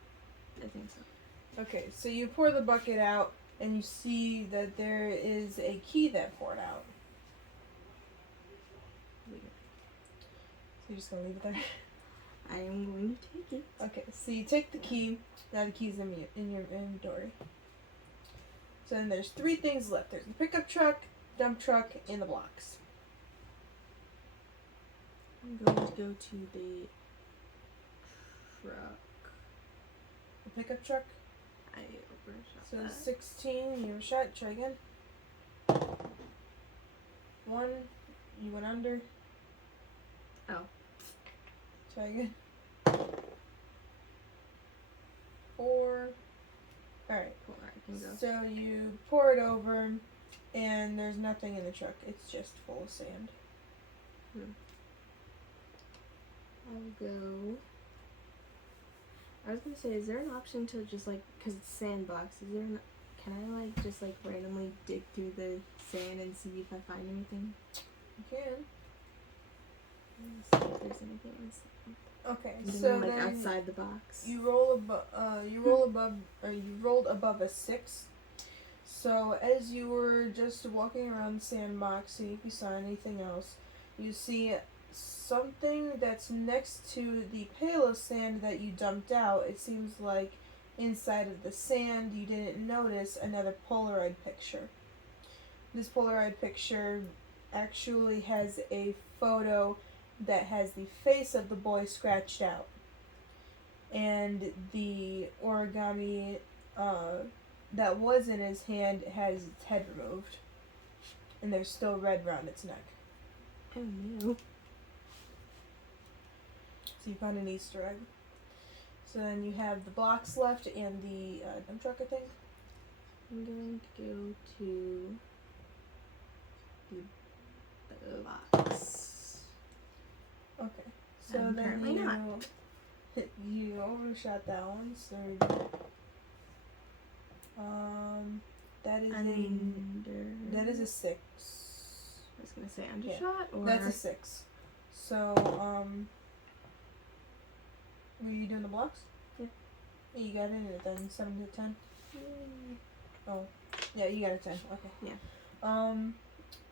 I think so. Okay, so you pour the bucket out, and you see that there is a key that poured out. Weird. So you're just gonna leave it there? I am going to take it. Okay, so you take the key. Now the key's in your inventory. So then there's 3 things left. There's the pickup truck, dump truck, and the blocks. I'm going to go to the truck. The pickup truck. I overshot So that. 16, you were shot. Try again. 1, you went under. Oh. Try again. 4. Alright. Cool, I can go. So you pour it over, and there's nothing in the truck. It's just full of sand. I'll go. I was gonna say, is there an option to just like, cause it's sandbox, is there can I like just like randomly dig through the sand and see if I find anything? You can. Let's see if there's anything in the sand. Okay, Even so like then outside the box. you roll you rolled above a 6. So as you were just walking around the sandbox, see if you saw anything else. You see something that's next to the pail of sand that you dumped out. It seems like inside of the sand you didn't notice another Polaroid picture. This Polaroid picture actually has a photo that has the face of the boy scratched out. And the origami that was in his hand has its head removed. And there's still red around its neck. Oh no. So you found an Easter egg. So then you have the blocks left and the dump truck, I think. I'm going to go to the box. Okay. So Apparently then not. you overshot that one. So that is that is a 6. I was gonna say Yeah, undershot or that's a 6. So were you doing the blocks? Yeah. You got in it then, 7 to 10. Mm. Oh, yeah, you got a 10. Okay. Yeah.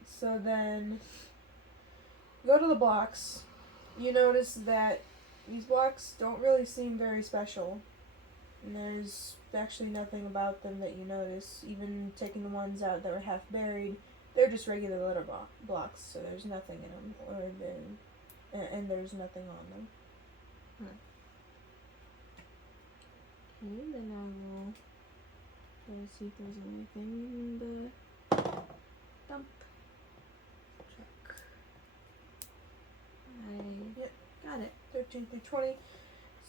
So then go to the blocks. You notice that these blocks don't really seem very special. And there's actually nothing about them that you notice. Even taking the ones out that were half buried, they're just regular letter blocks. So there's nothing in them, and there's nothing on them. Okay, then I will try to see if there's anything in the dump truck. Yep. Got it. 13 through 20.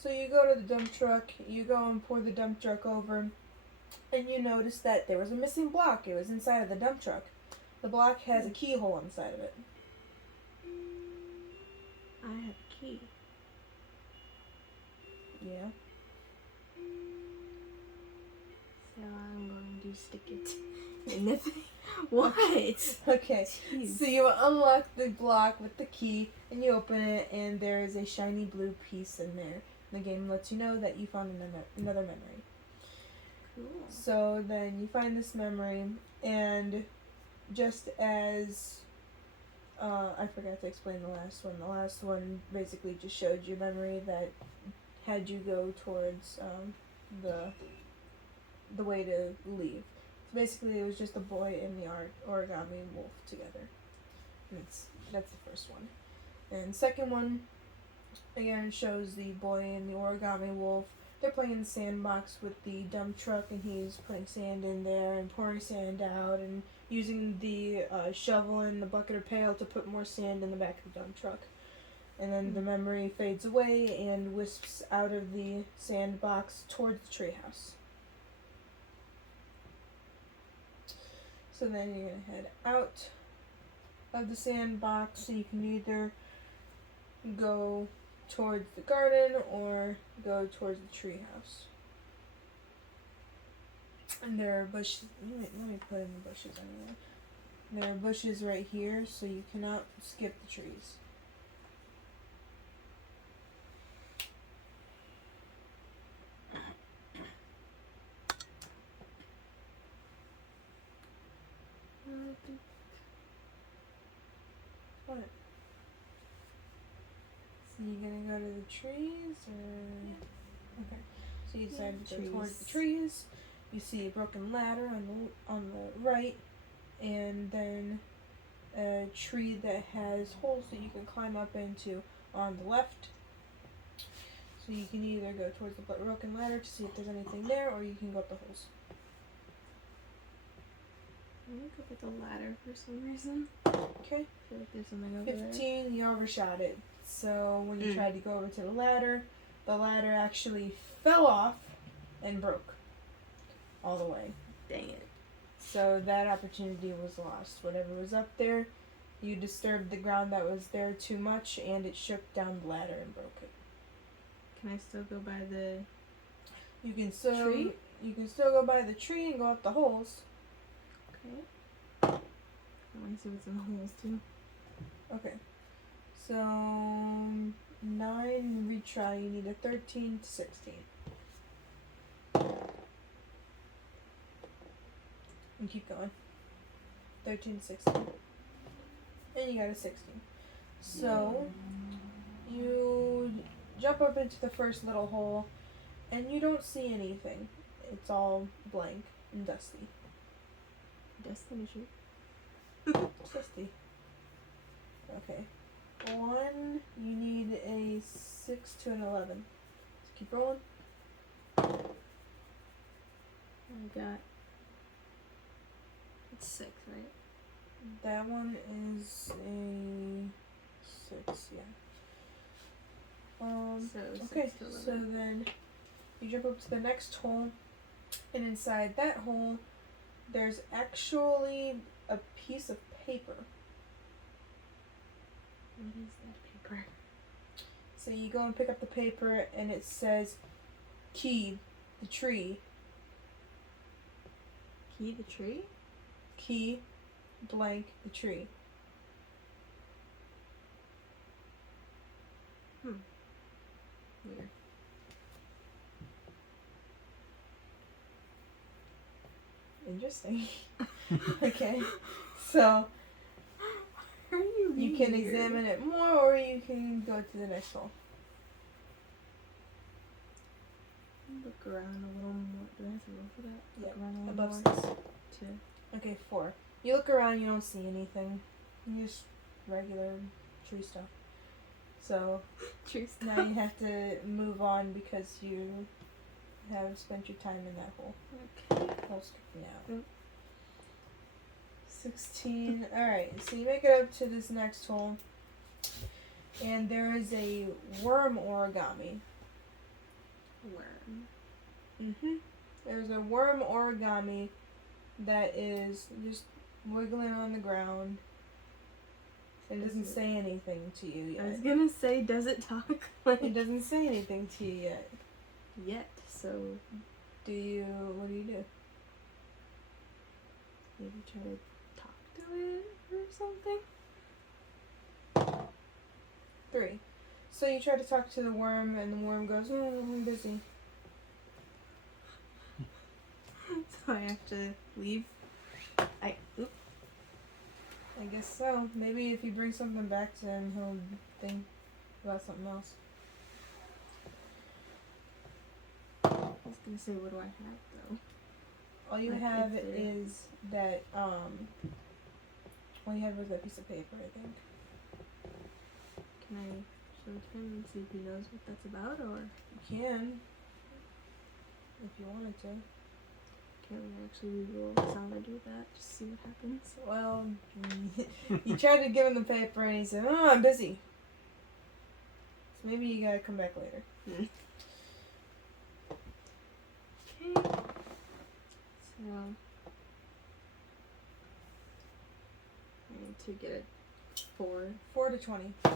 So you go to the dump truck, you go and pour the dump truck over, and you notice that there was a missing block. It was inside of the dump truck. The block has a keyhole inside of it. I have a key. Yeah. So I'm going to stick it in the thing. What? Okay. Jeez. So you unlock the block with the key, and you open it, and there is a shiny blue piece in there. The game lets you know that you found another memory. Cool. So then you find this memory, and just as I forgot to explain the last one. The last one basically just showed you a memory that had you go towards the way to leave. So basically, it was just a boy and the origami wolf together. And that's the first one. And second one, again, shows the boy and the origami wolf. They're playing in the sandbox with the dump truck, and he's putting sand in there and pouring sand out and using the shovel and the bucket or pail to put more sand in the back of the dump truck. And then the memory fades away and wisps out of the sandbox towards the treehouse. So then you're going to head out of the sandbox, and you can either go towards the garden or go towards the treehouse. And there are bushes. Let me put in the bushes anyway. There are bushes right here, so you cannot skip the trees. You gonna go to the trees or? Okay. So you decide to go towards the trees. trees. You see a broken ladder on the right, and then a tree that has holes that you can climb up into on the left. So you can either go towards the broken ladder to see if there's anything there, or you can go up the holes. I'm gonna go with the ladder for some reason. Okay. I feel like there's something over there. 15, you overshot it. So when you tried to go over to the ladder actually fell off and broke all the way. Dang it. So that opportunity was lost. Whatever was up there, you disturbed the ground that was there too much, and it shook down the ladder and broke it. Can I still go by the You can still tree? You can still go by the tree and go up the holes. Okay. I want to see what's in the holes too. Okay. So 9 retry. You need a 13 to 16. And keep going. 13 to 16. And you got a 16. So you jump up into the first little hole, and you don't see anything. It's all blank and dusty. Destiny shoot. It's dusty. Okay. 1, you need a 6 to an 11. So keep rolling. I got. It's 6, right? That one is a 6, yeah. So 6 Okay, to 11. so then you jump up to the next hole, and inside that hole, there's actually a piece of paper. What is that paper? So you go and pick up the paper, and it says, "Key, the tree. Key the tree? Key, blank, the tree." Weird. Interesting. Okay, so Are you you can weird? examine it more, or you can go to the next hole. Look around a little more. Do I have to roll for that? Yeah, Look around a little above more. 6. 2. Okay, 4. You look around, you don't see anything. Just regular tree stuff. So Tree stuff. now you have to move on because you have spent your time in that hole. Okay. Hole's kicking out. Mm. 16. Alright, so you make it up to this next hole. And there is a worm origami. Worm. There's a worm origami that is just wiggling on the ground. It doesn't say anything to you I was yet. gonna say, does it talk? Like, It doesn't say anything to you yet. yet, so What do you do? maybe try to talk to it or something? 3. So you try to talk to the worm, and the worm goes, I'm busy. So I have to leave. Oop. I guess so. Maybe if you bring something back to him, he'll think about something else. I was gonna say, what do I have though? All you Like, have if there- is that, all you have is that piece of paper, I think. Can I show it to him and see if he knows what that's about, or You can. If you wanted to. can we actually roll? Cause I wanna do that. Just see what happens. Well, you tried to give him the paper, and he said, I'm busy. So maybe you gotta come back later. Okay. So I need to get a 4. 4 to 20. It's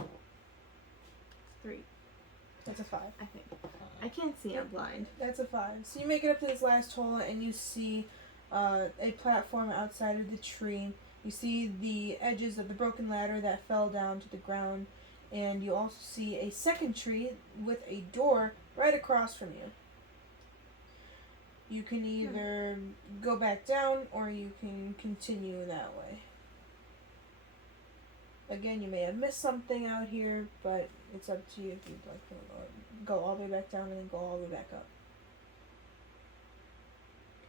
3. That's a 5. I think. I can't see. I'm blind. That's a 5. So you make it up to this last hole, and you see a platform outside of the tree. You see the edges of the broken ladder that fell down to the ground, and you also see a second tree with a door right across from you. You can either go back down, or you can continue that way. Again, you may have missed something out here, but it's up to you if you'd like to go all the way back down and then go all the way back up.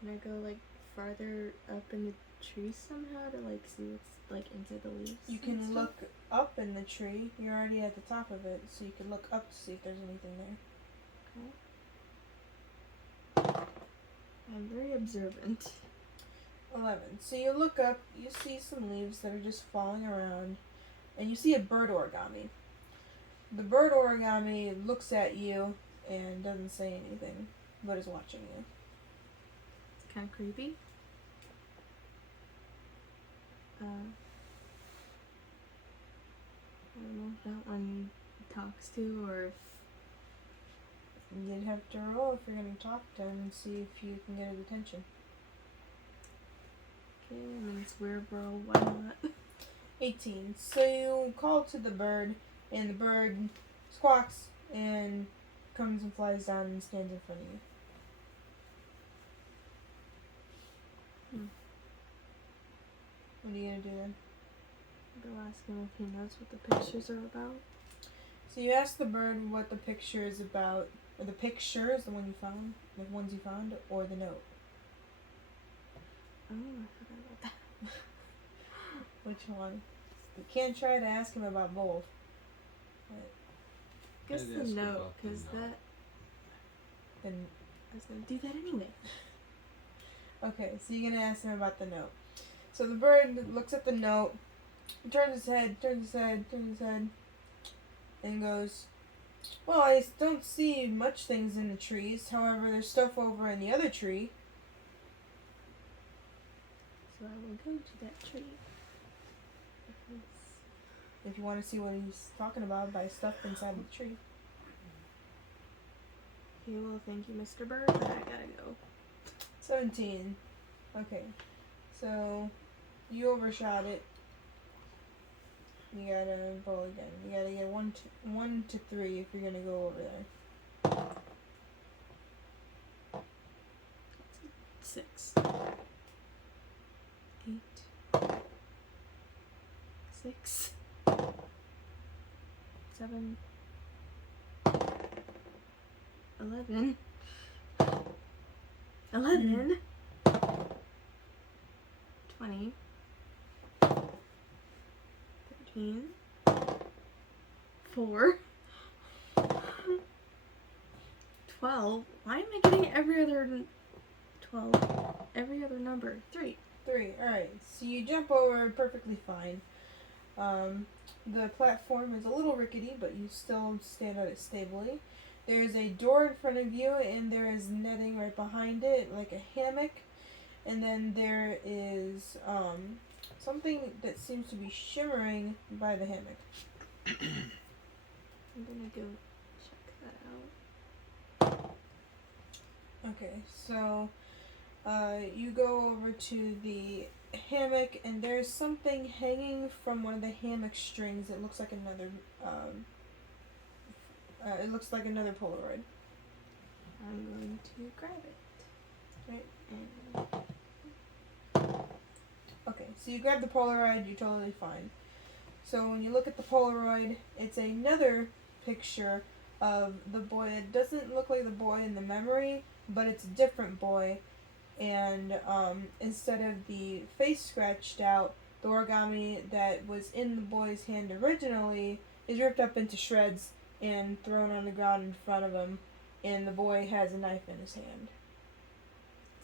Can I go like farther up in the tree somehow to like see what's like inside the leaves? You and can stuff? look up in the tree. You're already at the top of it, so you can look up to see if there's anything there. I'm very observant. 11. So you look up, you see some leaves that are just falling around, and you see a bird origami. The bird origami looks at you and doesn't say anything, but is watching you. It's kind of creepy. I don't know if that one talks to or if You'd have to roll if you're going to talk to him and see if you can get his attention. okay, I mean it's weird, bro. Why not? 18. So you call to the bird, and the bird squawks and comes and flies down and stands in front of you. What are you going to do then? Go ask him if he knows what the pictures are about. So you ask the bird what the picture is about, or the pictures, the one you found, the ones you found, or the note. Oh, I forgot about that. Which one? You can try to ask him about both. Guess I'd the ask note, about the because note. that Then I was gonna do that anyway. okay, so you're gonna ask him about the note. So the bird looks at the note, turns his head, and goes, "Well, I don't see much things in the trees. However, there's stuff over in the other tree." So I will go to that tree. If you want to see what he's talking about by stuff inside the tree. Okay, well, thank you, Mr. Bird, but I gotta go. 17. Okay, so you overshot it. You gotta roll again. You gotta get 1 to 3 if you're gonna go over there. 6. 8. 6. 7. 11. 11. 20. 13. 4. 12. Why am I getting every other 12? Every other number. 3. 3. Alright, so you jump over perfectly fine. The platform is a little rickety, but you still stand on it stably. There is a door in front of you, and there is netting right behind it, like a hammock. And then there is something that seems to be shimmering by the hammock. I'm gonna go check that out. Okay, so you go over to the hammock, and there's something hanging from one of the hammock strings. It looks like another. It looks like another Polaroid. I'm going to grab it. Right. And Okay, so you grab the Polaroid. You're totally fine. So when you look at the Polaroid, it's another picture of the boy. It doesn't look like the boy in the memory, but it's a different boy. And instead of the face scratched out, the origami that was in the boy's hand originally is ripped up into shreds and thrown on the ground in front of him, and the boy has a knife in his hand.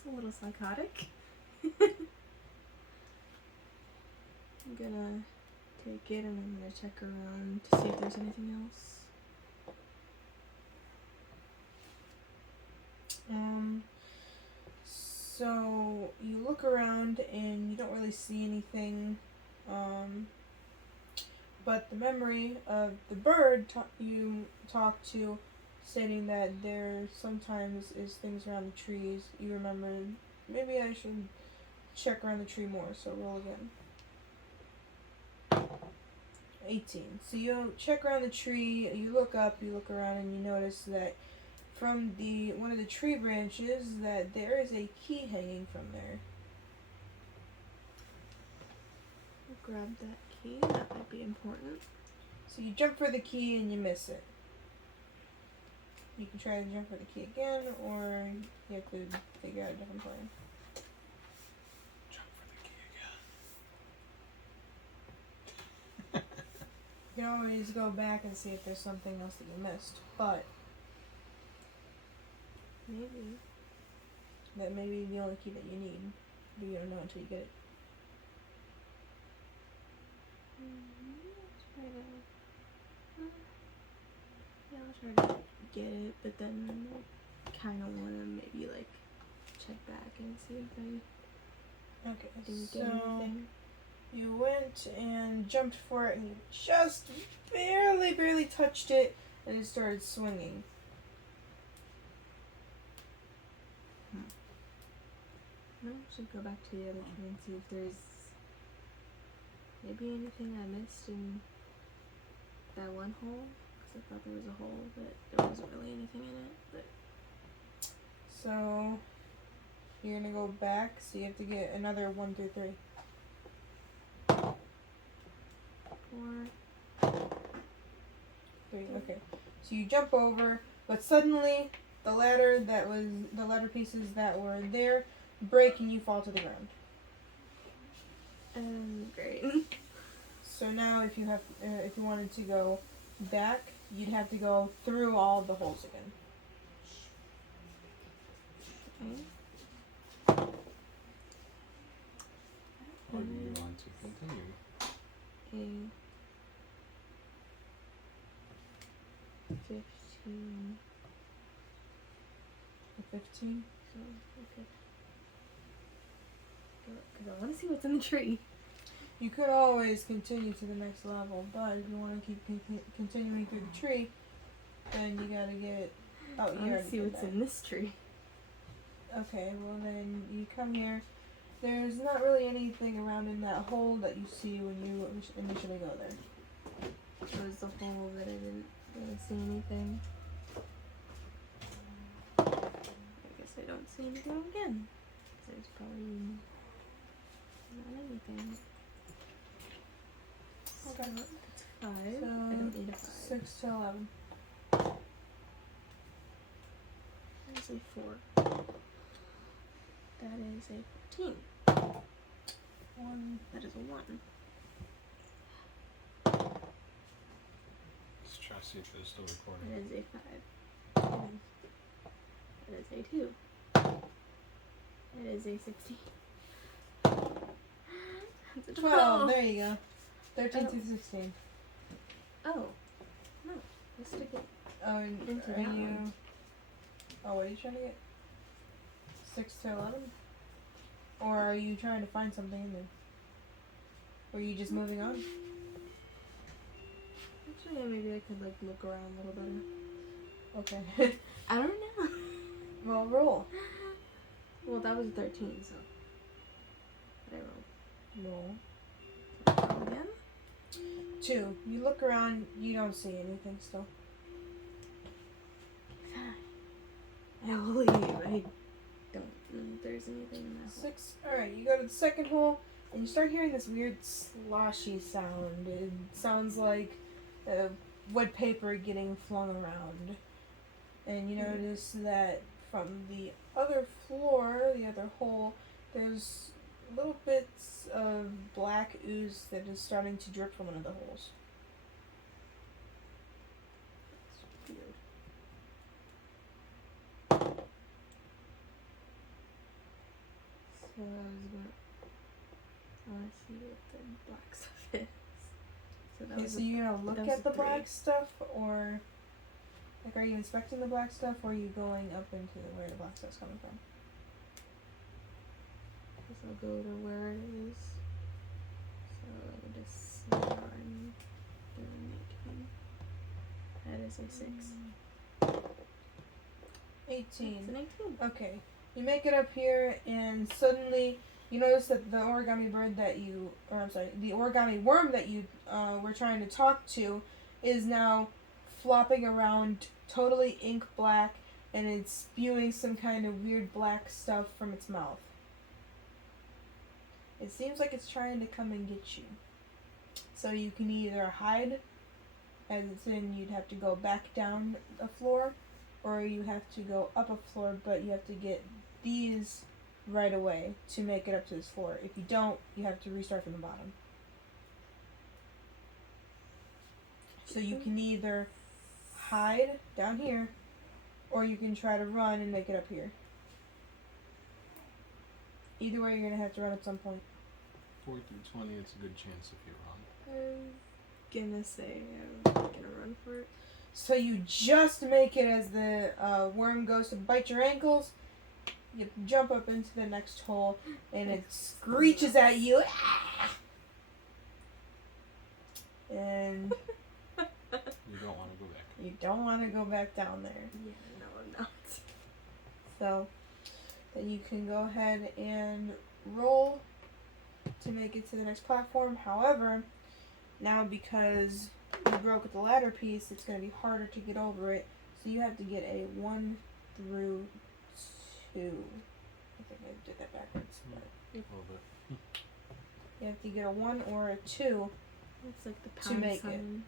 it's a little psychotic. I'm gonna take it and I'm gonna check around to see if there's anything else. So you look around and you don't really see anything, but the memory of the bird you talked to, stating that there sometimes is things around the trees. You remember, maybe I should check around the tree more. So roll again. 18. So you check around the tree. You look up. You look around, and you notice that from one of the tree branches that there is a key hanging from there. I'll grab that key. That might be important. So you jump for the key and you miss it. You can try to jump for the key again, or you have to figure out a different plan. Jump for the key again. You can always go back and see if there's something else that you missed, but Maybe. that may be the only key that you need. But you don't know until you get it. Let's try to. Yeah, I'll try to get it, but then I kind of want to maybe like check back and see if I Okay, didn't get so anything. you went and jumped for it, and you just barely touched it, and it started swinging. I should go back to the other tree and see if there's maybe anything I missed in that one hole. Because I thought there was a hole, but there wasn't really anything in it. But So you're gonna go back, so you have to get another 1 through 3. 4. 3. Okay. So you jump over, but suddenly the ladder pieces that were there break and you fall to the ground. Great. So now if you wanted to go back, you'd have to go through all of the holes again. Okay. Or do you want to continue? A 15. A 15. So okay. Because I want to see what's in the tree. You could always continue to the next level, but if you want to keep continuing through the tree, then you gotta get. Oh, I you want already to see did what's that. in this tree. Okay, well then you come here. There's not really anything around in that hole that you see when you initially go there. It was the hole that I didn't really see anything. I guess I don't see anything again. There's probably not anything. Okay. So it's 5. So I don't need a 5. 6 to 11. That is a 4. That is a 14. 1. That is a 1. Let's try to see if it's still That recording. is a 5. That is a 2. That is a 16. That's a 12. There you go. 13 Oh. through 16. Oh. No. Let's stick it. Oh, and Into are that you? one. Oh, what are you trying to get? 6 to 11? Or are you trying to find something in there? Or are you just moving on? Actually, yeah, maybe I could like look around a little better. Okay. I don't know. Well, roll. Well, that was a 13, so. But I rolled. Roll. Roll again? 2. You look around, you don't see anything still. I believe I don't know if there's anything in that hole. 6. Alright, you go to the second hole, and you start hearing this weird sloshy sound. It sounds like wood paper getting flung around. And you notice that from the other floor, the other hole, there's little bits of black ooze that is starting to drip from one of the holes. It's weird. So I want to see what the black stuff is. So that Okay, was so a, you're gonna look that was at a the 3. black stuff, or like, are you inspecting the black stuff, or are you going up into where the black stuff's coming from? guess I'll go to where it is. So just see what I'm doing. 18. That is a 6. 18. It's an 18. Okay, you make it up here, and suddenly you notice that the origami bird that you, or I'm sorry, the origami worm that you were trying to talk to is now flopping around, totally ink black, and it's spewing some kind of weird black stuff from its mouth. It seems like it's trying to come and get you. So you can either hide, as in you'd have to go back down a floor, or you have to go up a floor, but you have to get these right away to make it up to this floor. If you don't, you have to restart from the bottom. So you can either hide down here, or you can try to run and make it up here. Either way, you're gonna have to run at some point. 4 through 20, it's a good chance if you're wrong. I'm gonna say I'm gonna run for it. So you just make it as the worm goes to bite your ankles. You jump up into the next hole, and it screeches at you. And You don't want to go back. you don't want to go back down there. Yeah, no, I'm not. So then you can go ahead and roll to make it to the next platform. However, now because you broke the ladder piece, it's going to be harder to get over it. So you have to get a 1 through 2. I think I did that backwards. But A little bit. you have to get a 1 or a 2. It's like the To pound make it. sign.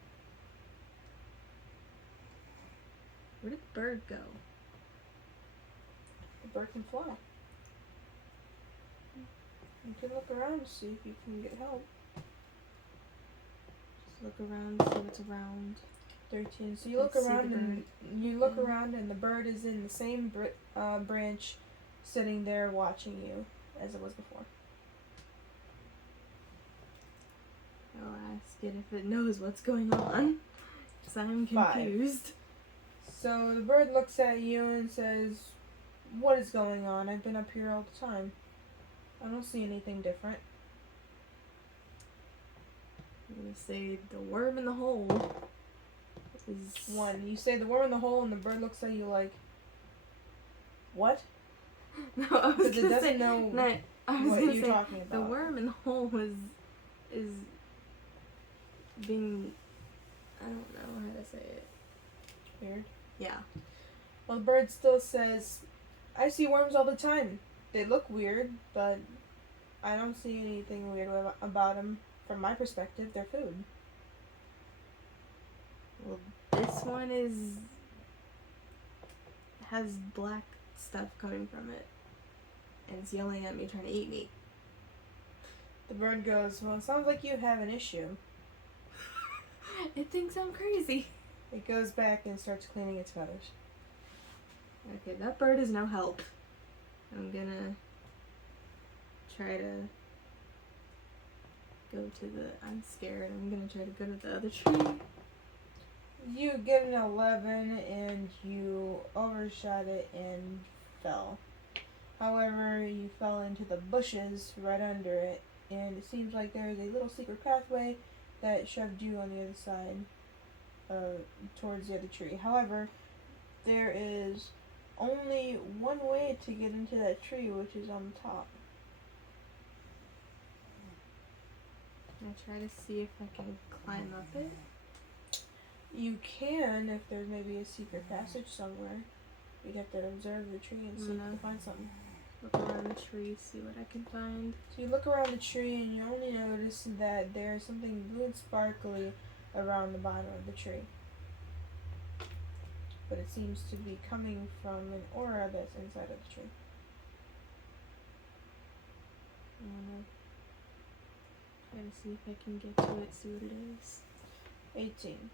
Where did the bird go? The bird can fly. You can look around to see if you can get help. Just look around, see what's around. 13. So you look Let's see around the and you look Yeah. around and the bird is in the same branch, sitting there watching you as it was before. I'll ask it if it knows what's going on. Because I'm 5. confused. So the bird looks at you and says, "What is going on? I've been up here all the time. I don't see anything different." I'm gonna say the worm in the hole is 1. You say the worm in the hole, and the bird looks at you like, "What?" No, I was Because it gonna doesn't say know no, I was what gonna you're say talking about. the worm in the hole is being, I don't know how to say it. Weird. Yeah. Well, the bird still says, "I see worms all the time. They look weird, but I don't see anything weird about them. From my perspective, they're food." Well, this one has black stuff coming from it, and it's yelling at me, trying to eat me. The bird goes, "Well, it sounds like you have an issue." It thinks I'm crazy. It goes back and starts cleaning its feathers. Okay, that bird is no help. I'm gonna try to go to the. I'm scared. I'm gonna try to go to the other tree. You get an 11 and you overshot it and fell. However, you fell into the bushes right under it, and it seems like there is a little secret pathway that shoved you on the other side, towards the other tree. However, there is only one way to get into that tree, which is on the top. I try to see if I can climb up it. You can, if there's maybe a secret passage somewhere. You'd have to observe the tree and see if you can find something. Look around the tree, see what I can find. So you look around the tree and you only notice that there's something blue and sparkly around the bottom of the tree. But it seems to be coming from an aura that's inside of the tree. I wanna try to see if I can get to it, see what it is. 18.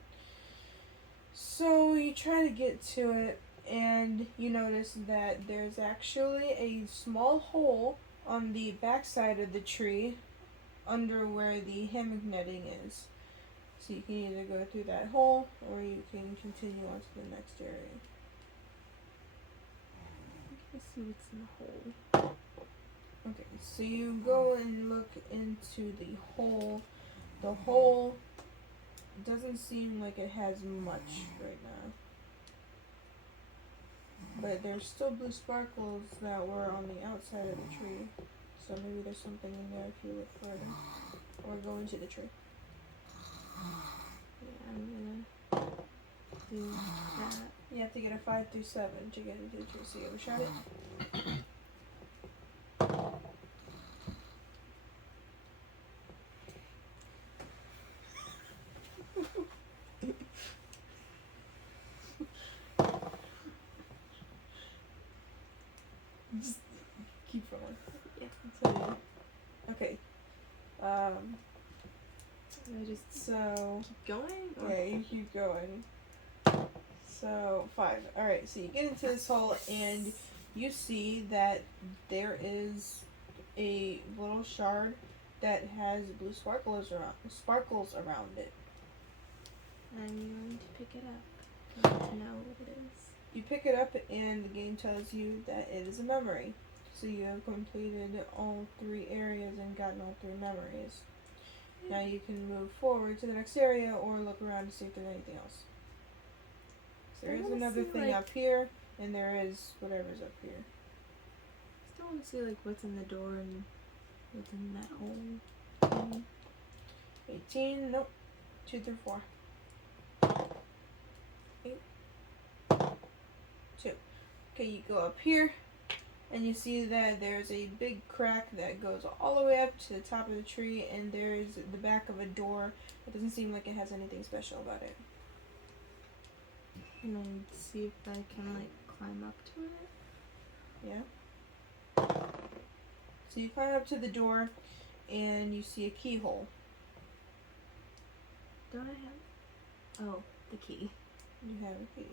So you try to get to it, and you notice that there's actually a small hole on the backside of the tree under where the hammock netting is. So you can either go through that hole or you can continue on to the next area. Let's see what's in the hole. Okay, so you go and look into the hole. The hole doesn't seem like it has much right now. But there's still blue sparkles that were on the outside of the tree. So maybe there's something in there if you look further. Or go into the tree. Yeah, I'm gonna do that. You have to get a 5 through 7 to get into the tree. So you overshot it. Just keep going. Yeah. So, okay. Do I just So keep going? Or? yeah, you keep going. So 5. All right. So you get into this hole and you see that there is a little shard that has blue sparkles around it. I'm going to pick it up. I want to know what it is. You pick it up and the game tells you that it is a memory. So you have completed all 3 areas and gotten all 3 memories. Now you can move forward to the next area or look around to see if there's anything else. So there I is wanna another see, thing like- up here, and there is whatever's up here. Still want to see like what's in the door and what's in that hole. 18, nope. 2 through 4. 8. 2. Okay, you go up here, and you see that there's a big crack that goes all the way up to the top of the tree, and there's the back of a door. It doesn't seem like it has anything special about it. And then see if I can like climb up to it. Yeah? So you climb up to the door, and you see a keyhole. Don't I have? Oh, the key. You have a key.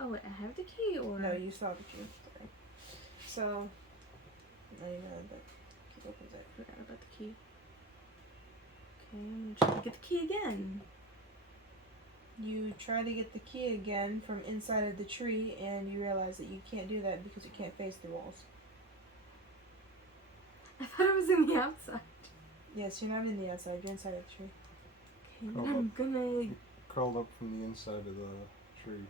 Oh wait, I have the key or? No, you saw the key. Sorry. So, now you know that key opens it. Forgot about the key. Okay, I'm gonna try to get the key again. You try to get the key again from inside of the tree, and you realize that you can't do that because you can't face the walls. I thought it was in the outside. Yes, you're not in the outside, you're inside of the tree. Okay, Oh. then I'm gonna. Crawled up from the inside of the tree.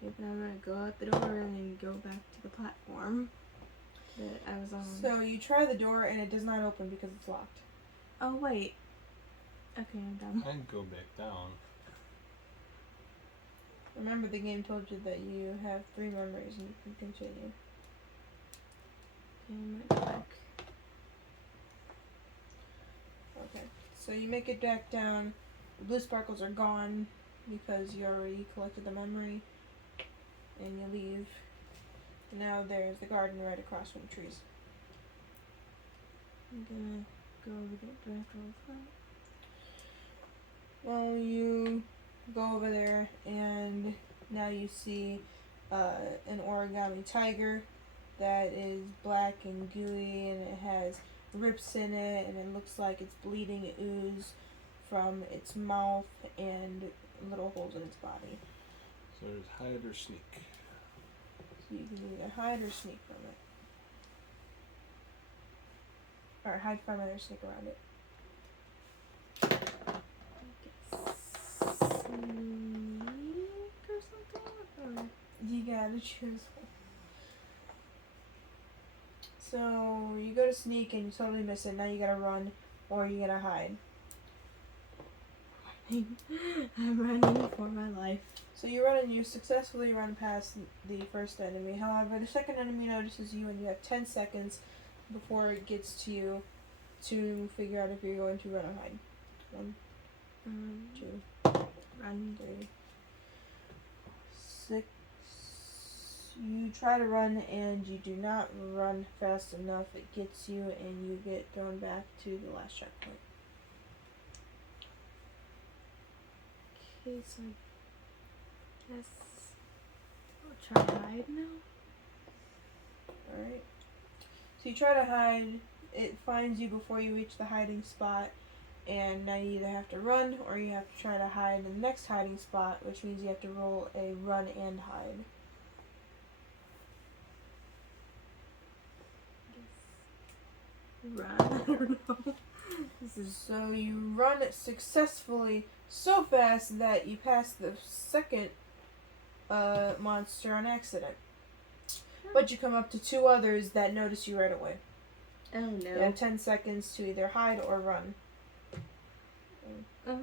Yeah, but I'm gonna go out the door and then go back to the platform that I was on. So you try the door, and it does not open because it's locked. Oh wait. Okay, I'm done. I'd go back down. Remember, the game told you that you have 3 memories and you can continue. Okay, I'm gonna go back. Okay, so you make it back down. The blue sparkles are gone because you already collected the memory, and you leave. Now there's the garden right across from the trees. I'm gonna go over there. Do I have to roll for that? Well, you go over there, and now you see an origami tiger that is black and gooey, and it has rips in it, and it looks like it's bleeding ooze from its mouth and little holes in its body. So there's hide or sneak. So you can either hide or sneak from it. Or hide from it or sneak around it. Sneak or something? Or... You gotta choose one. So you go to sneak and you totally miss it. Now you gotta run, or you gotta hide. I'm running for my life. So you run and you successfully run past the first enemy. However, the second enemy notices you, and you have 10 seconds before it gets to you to figure out if you're going to run or hide. 1, 2, Run. 3, 6. You try to run and you do not run fast enough. It gets you and you get thrown back to the last checkpoint. Okay, so I guess I'll try to hide now. Alright. So you try to hide. It finds you before you reach the hiding spot. And now you either have to run or you have to try to hide in the next hiding spot, which means you have to roll a run and hide. Run. I don't know. So you run successfully so fast that you pass the second monster on accident. But you come up to 2 others that notice you right away. Oh no. You have 10 seconds to either hide or run. 2,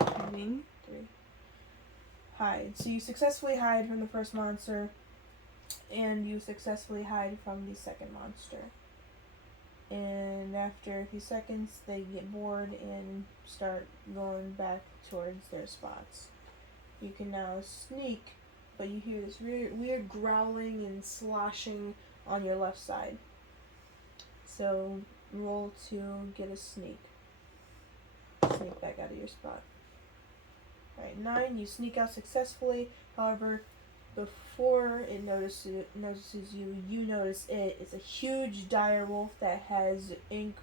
I'm hiding. 3. Hide. So you successfully hide from the first monster, and you successfully hide from the second monster. and after a few seconds they get bored and start going back towards their spots. You can now sneak, but you hear this weird growling and sloshing on your left side. So roll to get a sneak. Sneak back out of your spot. Alright, 9, you sneak out successfully. However, before it notices you, you notice it. It's a huge dire wolf that has ink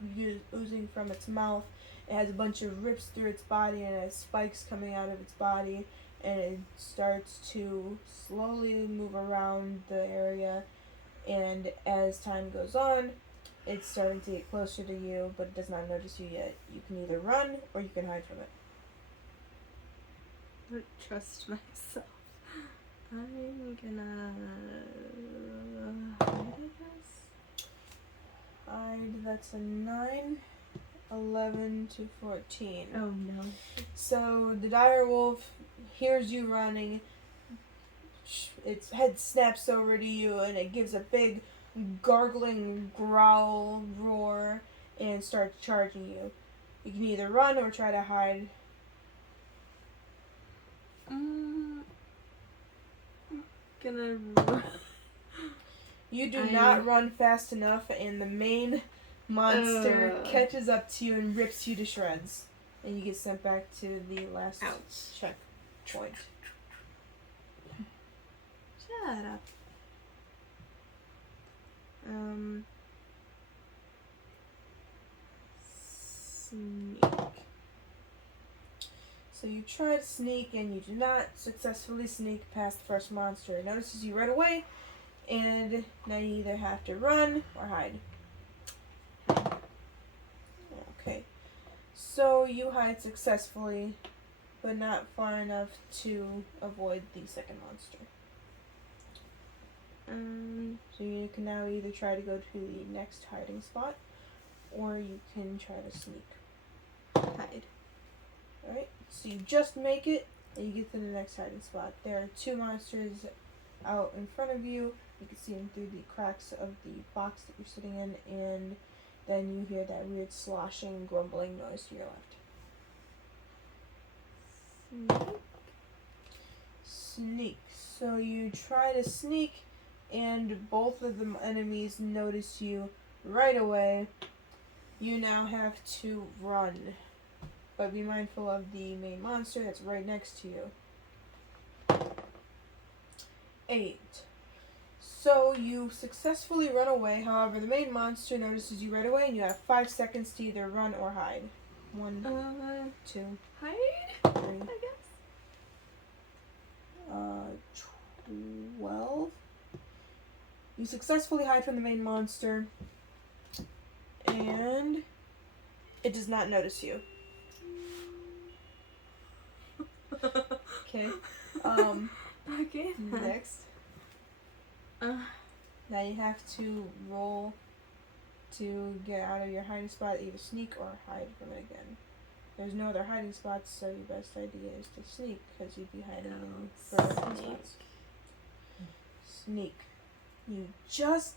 oozing from its mouth. It has a bunch of rips through its body and it has spikes coming out of its body. And it starts to slowly move around the area. And as time goes on, it's starting to get closer to you, but it does not notice you yet. You can either run or you can hide from it. I don't trust myself. I'm gonna hide, I guess. Hide, that's a 9, 11 to 14. Oh no. So the dire wolf hears you running. Its head snaps over to you and it gives a big gargling growl roar and starts charging you. You can either run or try to hide. Gonna You do not run fast enough, and the main monster catches up to you and rips you to shreds. And you get sent back to the last checkpoint. Shut up. Sneak. So you try to sneak and you do not successfully sneak past the first monster. It notices you right away, and now you either have to run or hide. Okay. So you hide successfully, but not far enough to avoid the second monster. So you can now either try to go to the next hiding spot, or you can try to sneak. Hide. Alright, so you just make it, and you get to the next hiding spot. There are 2 monsters out in front of you. You can see them through the cracks of the box that you're sitting in, and then you hear that weird sloshing, grumbling noise to your left. Sneak. Sneak. So you try to sneak, and both of the enemies notice you right away. You now have to run. But be mindful of the main monster that's right next to you. 8. So you successfully run away. However, the main monster notices you right away, and you have 5 seconds to either run or hide. 1, 2, Hide? 3, I guess. 12. You successfully hide from the main monster, and it does not notice you. Okay. Okay. Next. Now you have to roll to get out of your hiding spot, either sneak or hide from it again. There's no other hiding spots, so your best idea is to sneak, because you'd be hiding in further spots. Sneak. You just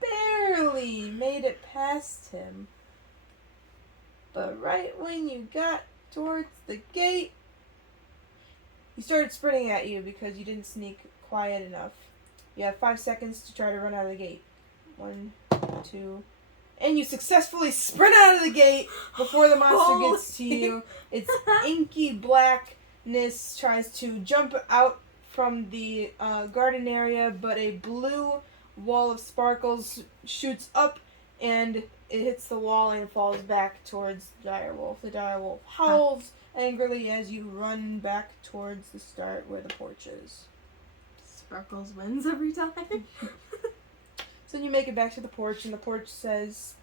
barely made it past him. But right when you got towards the gate, he started sprinting at you because you didn't sneak quiet enough. You have 5 seconds to try to run out of the gate. 1, 2, and you successfully sprint out of the gate before the monster gets to you. Its inky blackness tries to jump out from the garden area, but a blue wall of sparkles shoots up and it hits the wall and falls back towards the direwolf. The direwolf howls angrily as you run back towards the start where the porch is. Sparkles wins every time. So then you make it back to the porch, and the porch says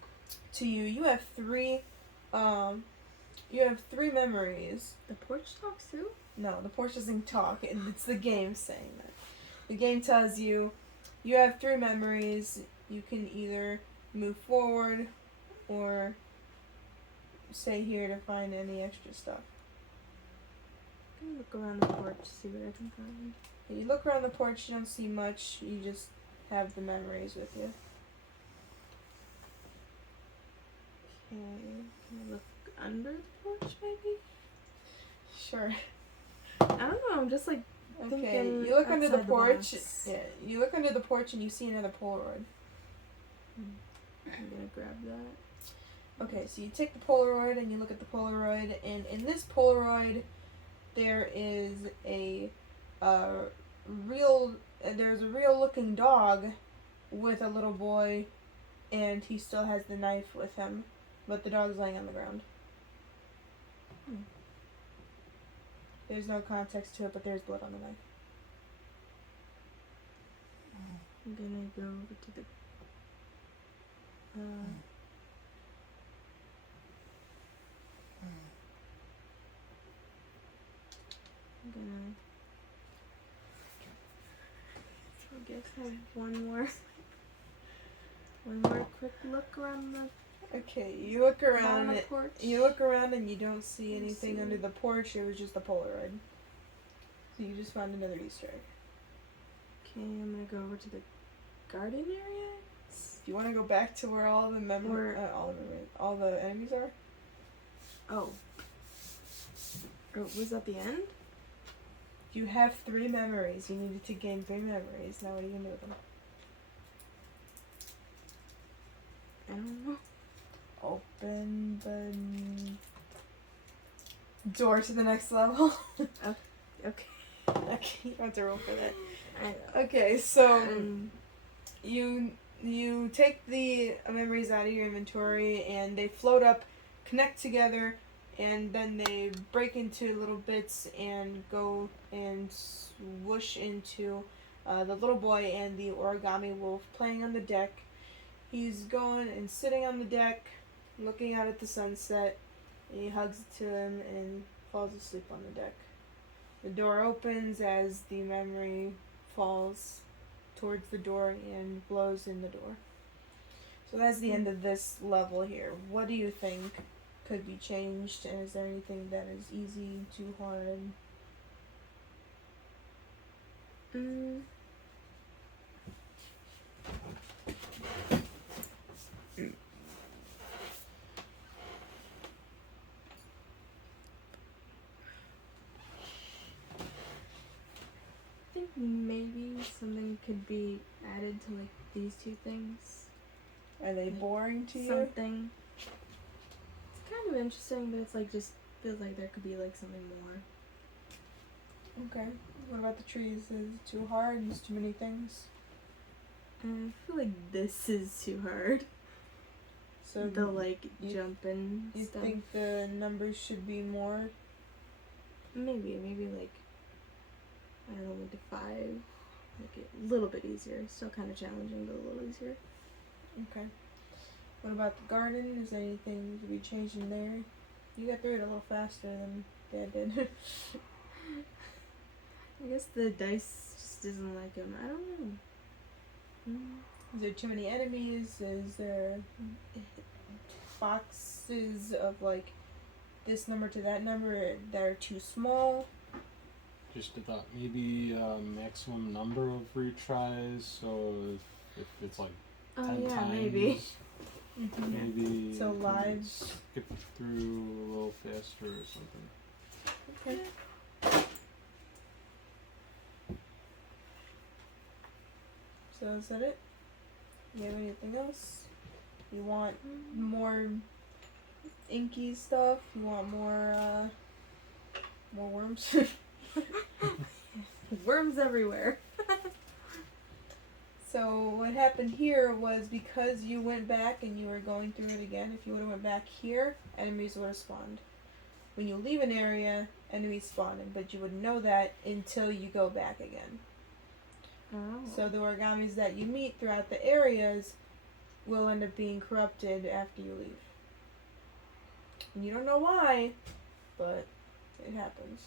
to you, you have 3 memories. The porch talks too? No, the porch doesn't talk. It's the game saying that. The game tells you you have 3 memories. You can either move forward or stay here to find any extra stuff. I'm gonna look around the porch to see what I can find. You look around the porch, you don't see much. You just have the memories with you. Can I look under the porch, maybe? Sure. I don't know. I'm just like Okay, thinking. you look under the outside porch. box. Yeah, you look under the porch and you see another Polaroid. I'm gonna grab that. Okay, so you take the Polaroid and you look at the Polaroid, and in this Polaroid, there is a there's a real looking dog with a little boy, and he still has the knife with him, but the dog's laying on the ground. There's no context to it, but there's blood on the knife. I'm gonna go over to the. I'm gonna. I guess have one more quick look around the Okay, you look around. bottom porch. You look around and you don't see Let's anything see. under the porch. It was just a Polaroid. So you just found another Easter egg. Okay, I'm gonna go over to the garden area. Do you want to go back to where all the all the enemies are? Oh. Was that the end? You have 3 memories. You needed to gain 3 memories. Now what are you gonna do with them? I don't know. Open the door to the next level. Okay. Okay, you don't have to roll for that. I Okay, so Um, you take the memories out of your inventory and they float up, connect together, and then they break into little bits and go and swoosh into the little boy and the origami wolf playing on the deck. He's going and sitting on the deck, looking out at the sunset. And he hugs it to him and falls asleep on the deck. The door opens as the memory falls towards the door and blows in the door. So that's the end of this level here. What do you think could be changed, and is there anything that is easy, too hard? I think maybe something could be added to like these 2 things. Are they boring to you? Something. It's kind of interesting, but it's like just feels like there could be like something more. Okay. What about the trees? Is it too hard? Is too many things? I feel like this is too hard. So The like you- jumping you stuff. think the numbers should be more? Maybe like I don't know, maybe 5. Make it a little bit easier. Still kind of challenging, but a little easier. Okay. What about the garden? Is there anything to be changed in there? You got through it a little faster than Dad did. I guess the dice just doesn't like him. I don't know. Is there too many enemies? Is there boxes of like this number to that number that are too small? Just a thought, maybe maximum number of retries. So if it's like Oh 10 yeah, times, maybe. maybe So you can lives. skip through a little faster or something. Okay. So is that it? You have anything else? You want more inky stuff? You want more worms? Worms everywhere. So what happened here was because you went back and you were going through it again, if you would have went back here, enemies would have spawned. When you leave an area, enemies spawn in, but you wouldn't know that until you go back again. Oh. So the origamis that you meet throughout the areas will end up being corrupted after you leave. And you don't know why, but it happens.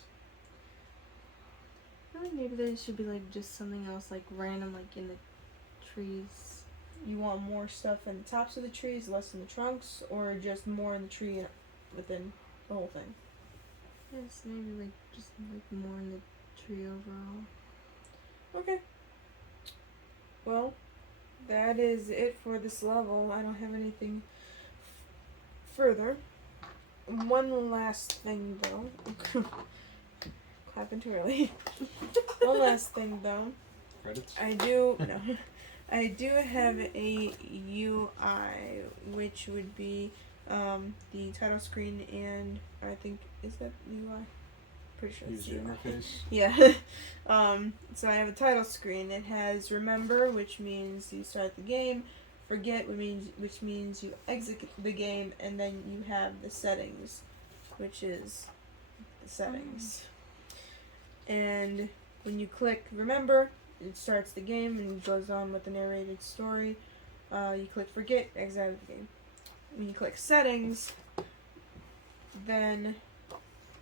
I feel like maybe there should be like just something else like random like in the trees. You want more stuff in the tops of the trees, less in the trunks, or just more in the tree within the whole thing? Yes, maybe like just like more in the tree overall. Okay. Well, that is it for this level. I don't have anything further, one last thing though. Clapping too early. One last thing though. Credits? I do no. I do have a UI, which would be the title screen, and I think is that UI? Pretty sure it's User UI. interface. Yeah. So I have a title screen. It has remember, which means you start the game. Forget, which means you exit the game, and then you have the settings, which is the settings. And when you click remember, it starts the game and goes on with the narrated story. You click forget, exit out of the game. When you click settings, then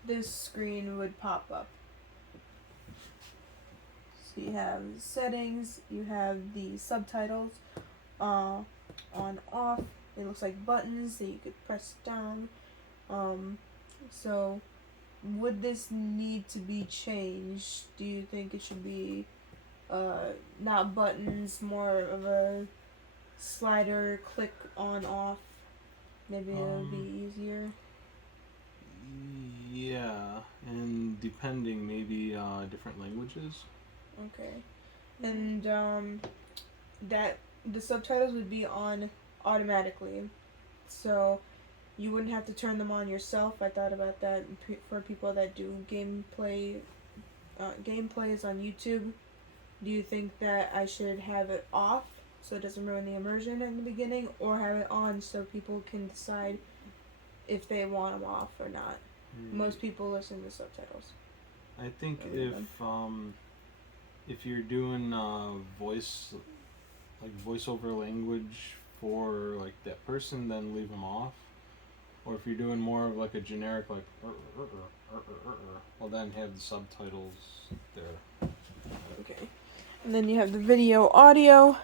this screen would pop up. So you have settings, you have the subtitles, on off. It looks like buttons that you could press down. So would this need to be changed? Do you think it should be not buttons, more of a slider, click on off? Maybe it'll be easier. Yeah, and depending, maybe different languages. Okay. And that the subtitles would be on automatically, so you wouldn't have to turn them on yourself. I thought about that for people that do gameplays on YouTube. Do you think that I should have it off so it doesn't ruin the immersion in the beginning, or have it on so people can decide if they want them off or not? Most people listen to subtitles. I think if you're doing voiceover language for like that person, then leave them off. Or if you're doing more of like a generic like well, then have the subtitles there. Okay. And then you have the video audio.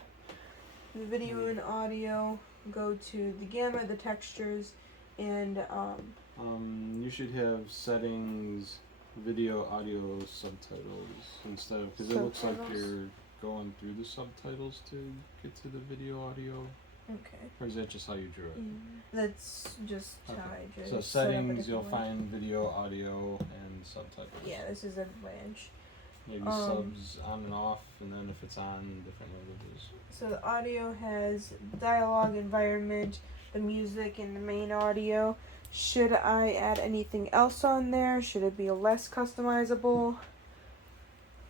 The video and audio go to the gamma, the textures, and you should have settings, video, audio, subtitles instead of, because it looks like Subtitles? you're going through the subtitles to get to the video, audio. okay. Or is that just how you drew it? That's just how Okay. I just So set up a settings, you'll different way. find video, audio, and subtitles. Yeah, this is a branch. Maybe subs on and off, and then if it's on, different languages. So the audio has dialogue, environment, the music, and the main audio. Should I add anything else on there? Should it be less customizable?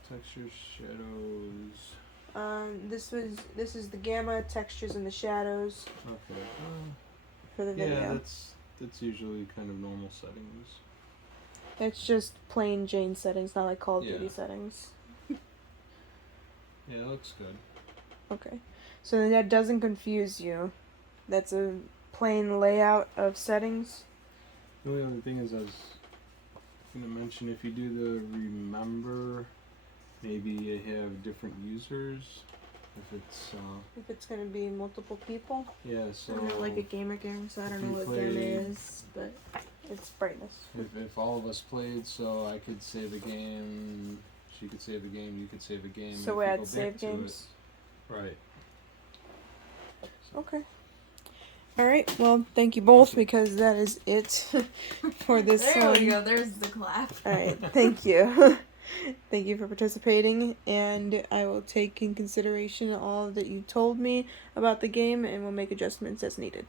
Textures, shadows. This is the gamma, textures, and the shadows Okay. for the video. Yeah, that's usually kind of normal settings. It's just plain Jane settings, not like Call of Duty Yeah. settings. Yeah, it looks good. Okay. So that doesn't confuse you. That's a plain layout of settings. The only other thing is I was gonna mention, if you do the remember, maybe you have different users. If it's gonna be multiple people. Yeah, so I don't know, like a gamer game, so I don't if know you what play- game it is, but it's brightness. if all of us played, so I could save a game, she could save a game, you could save a game. So if we you add go back save to it- games. Right. Okay. Alright, well, thank you both, because that is it for this There one. we go. There's the clap. Alright, thank you. Thank you for participating, and I will take in consideration all that you told me about the game, and we'll make adjustments as needed.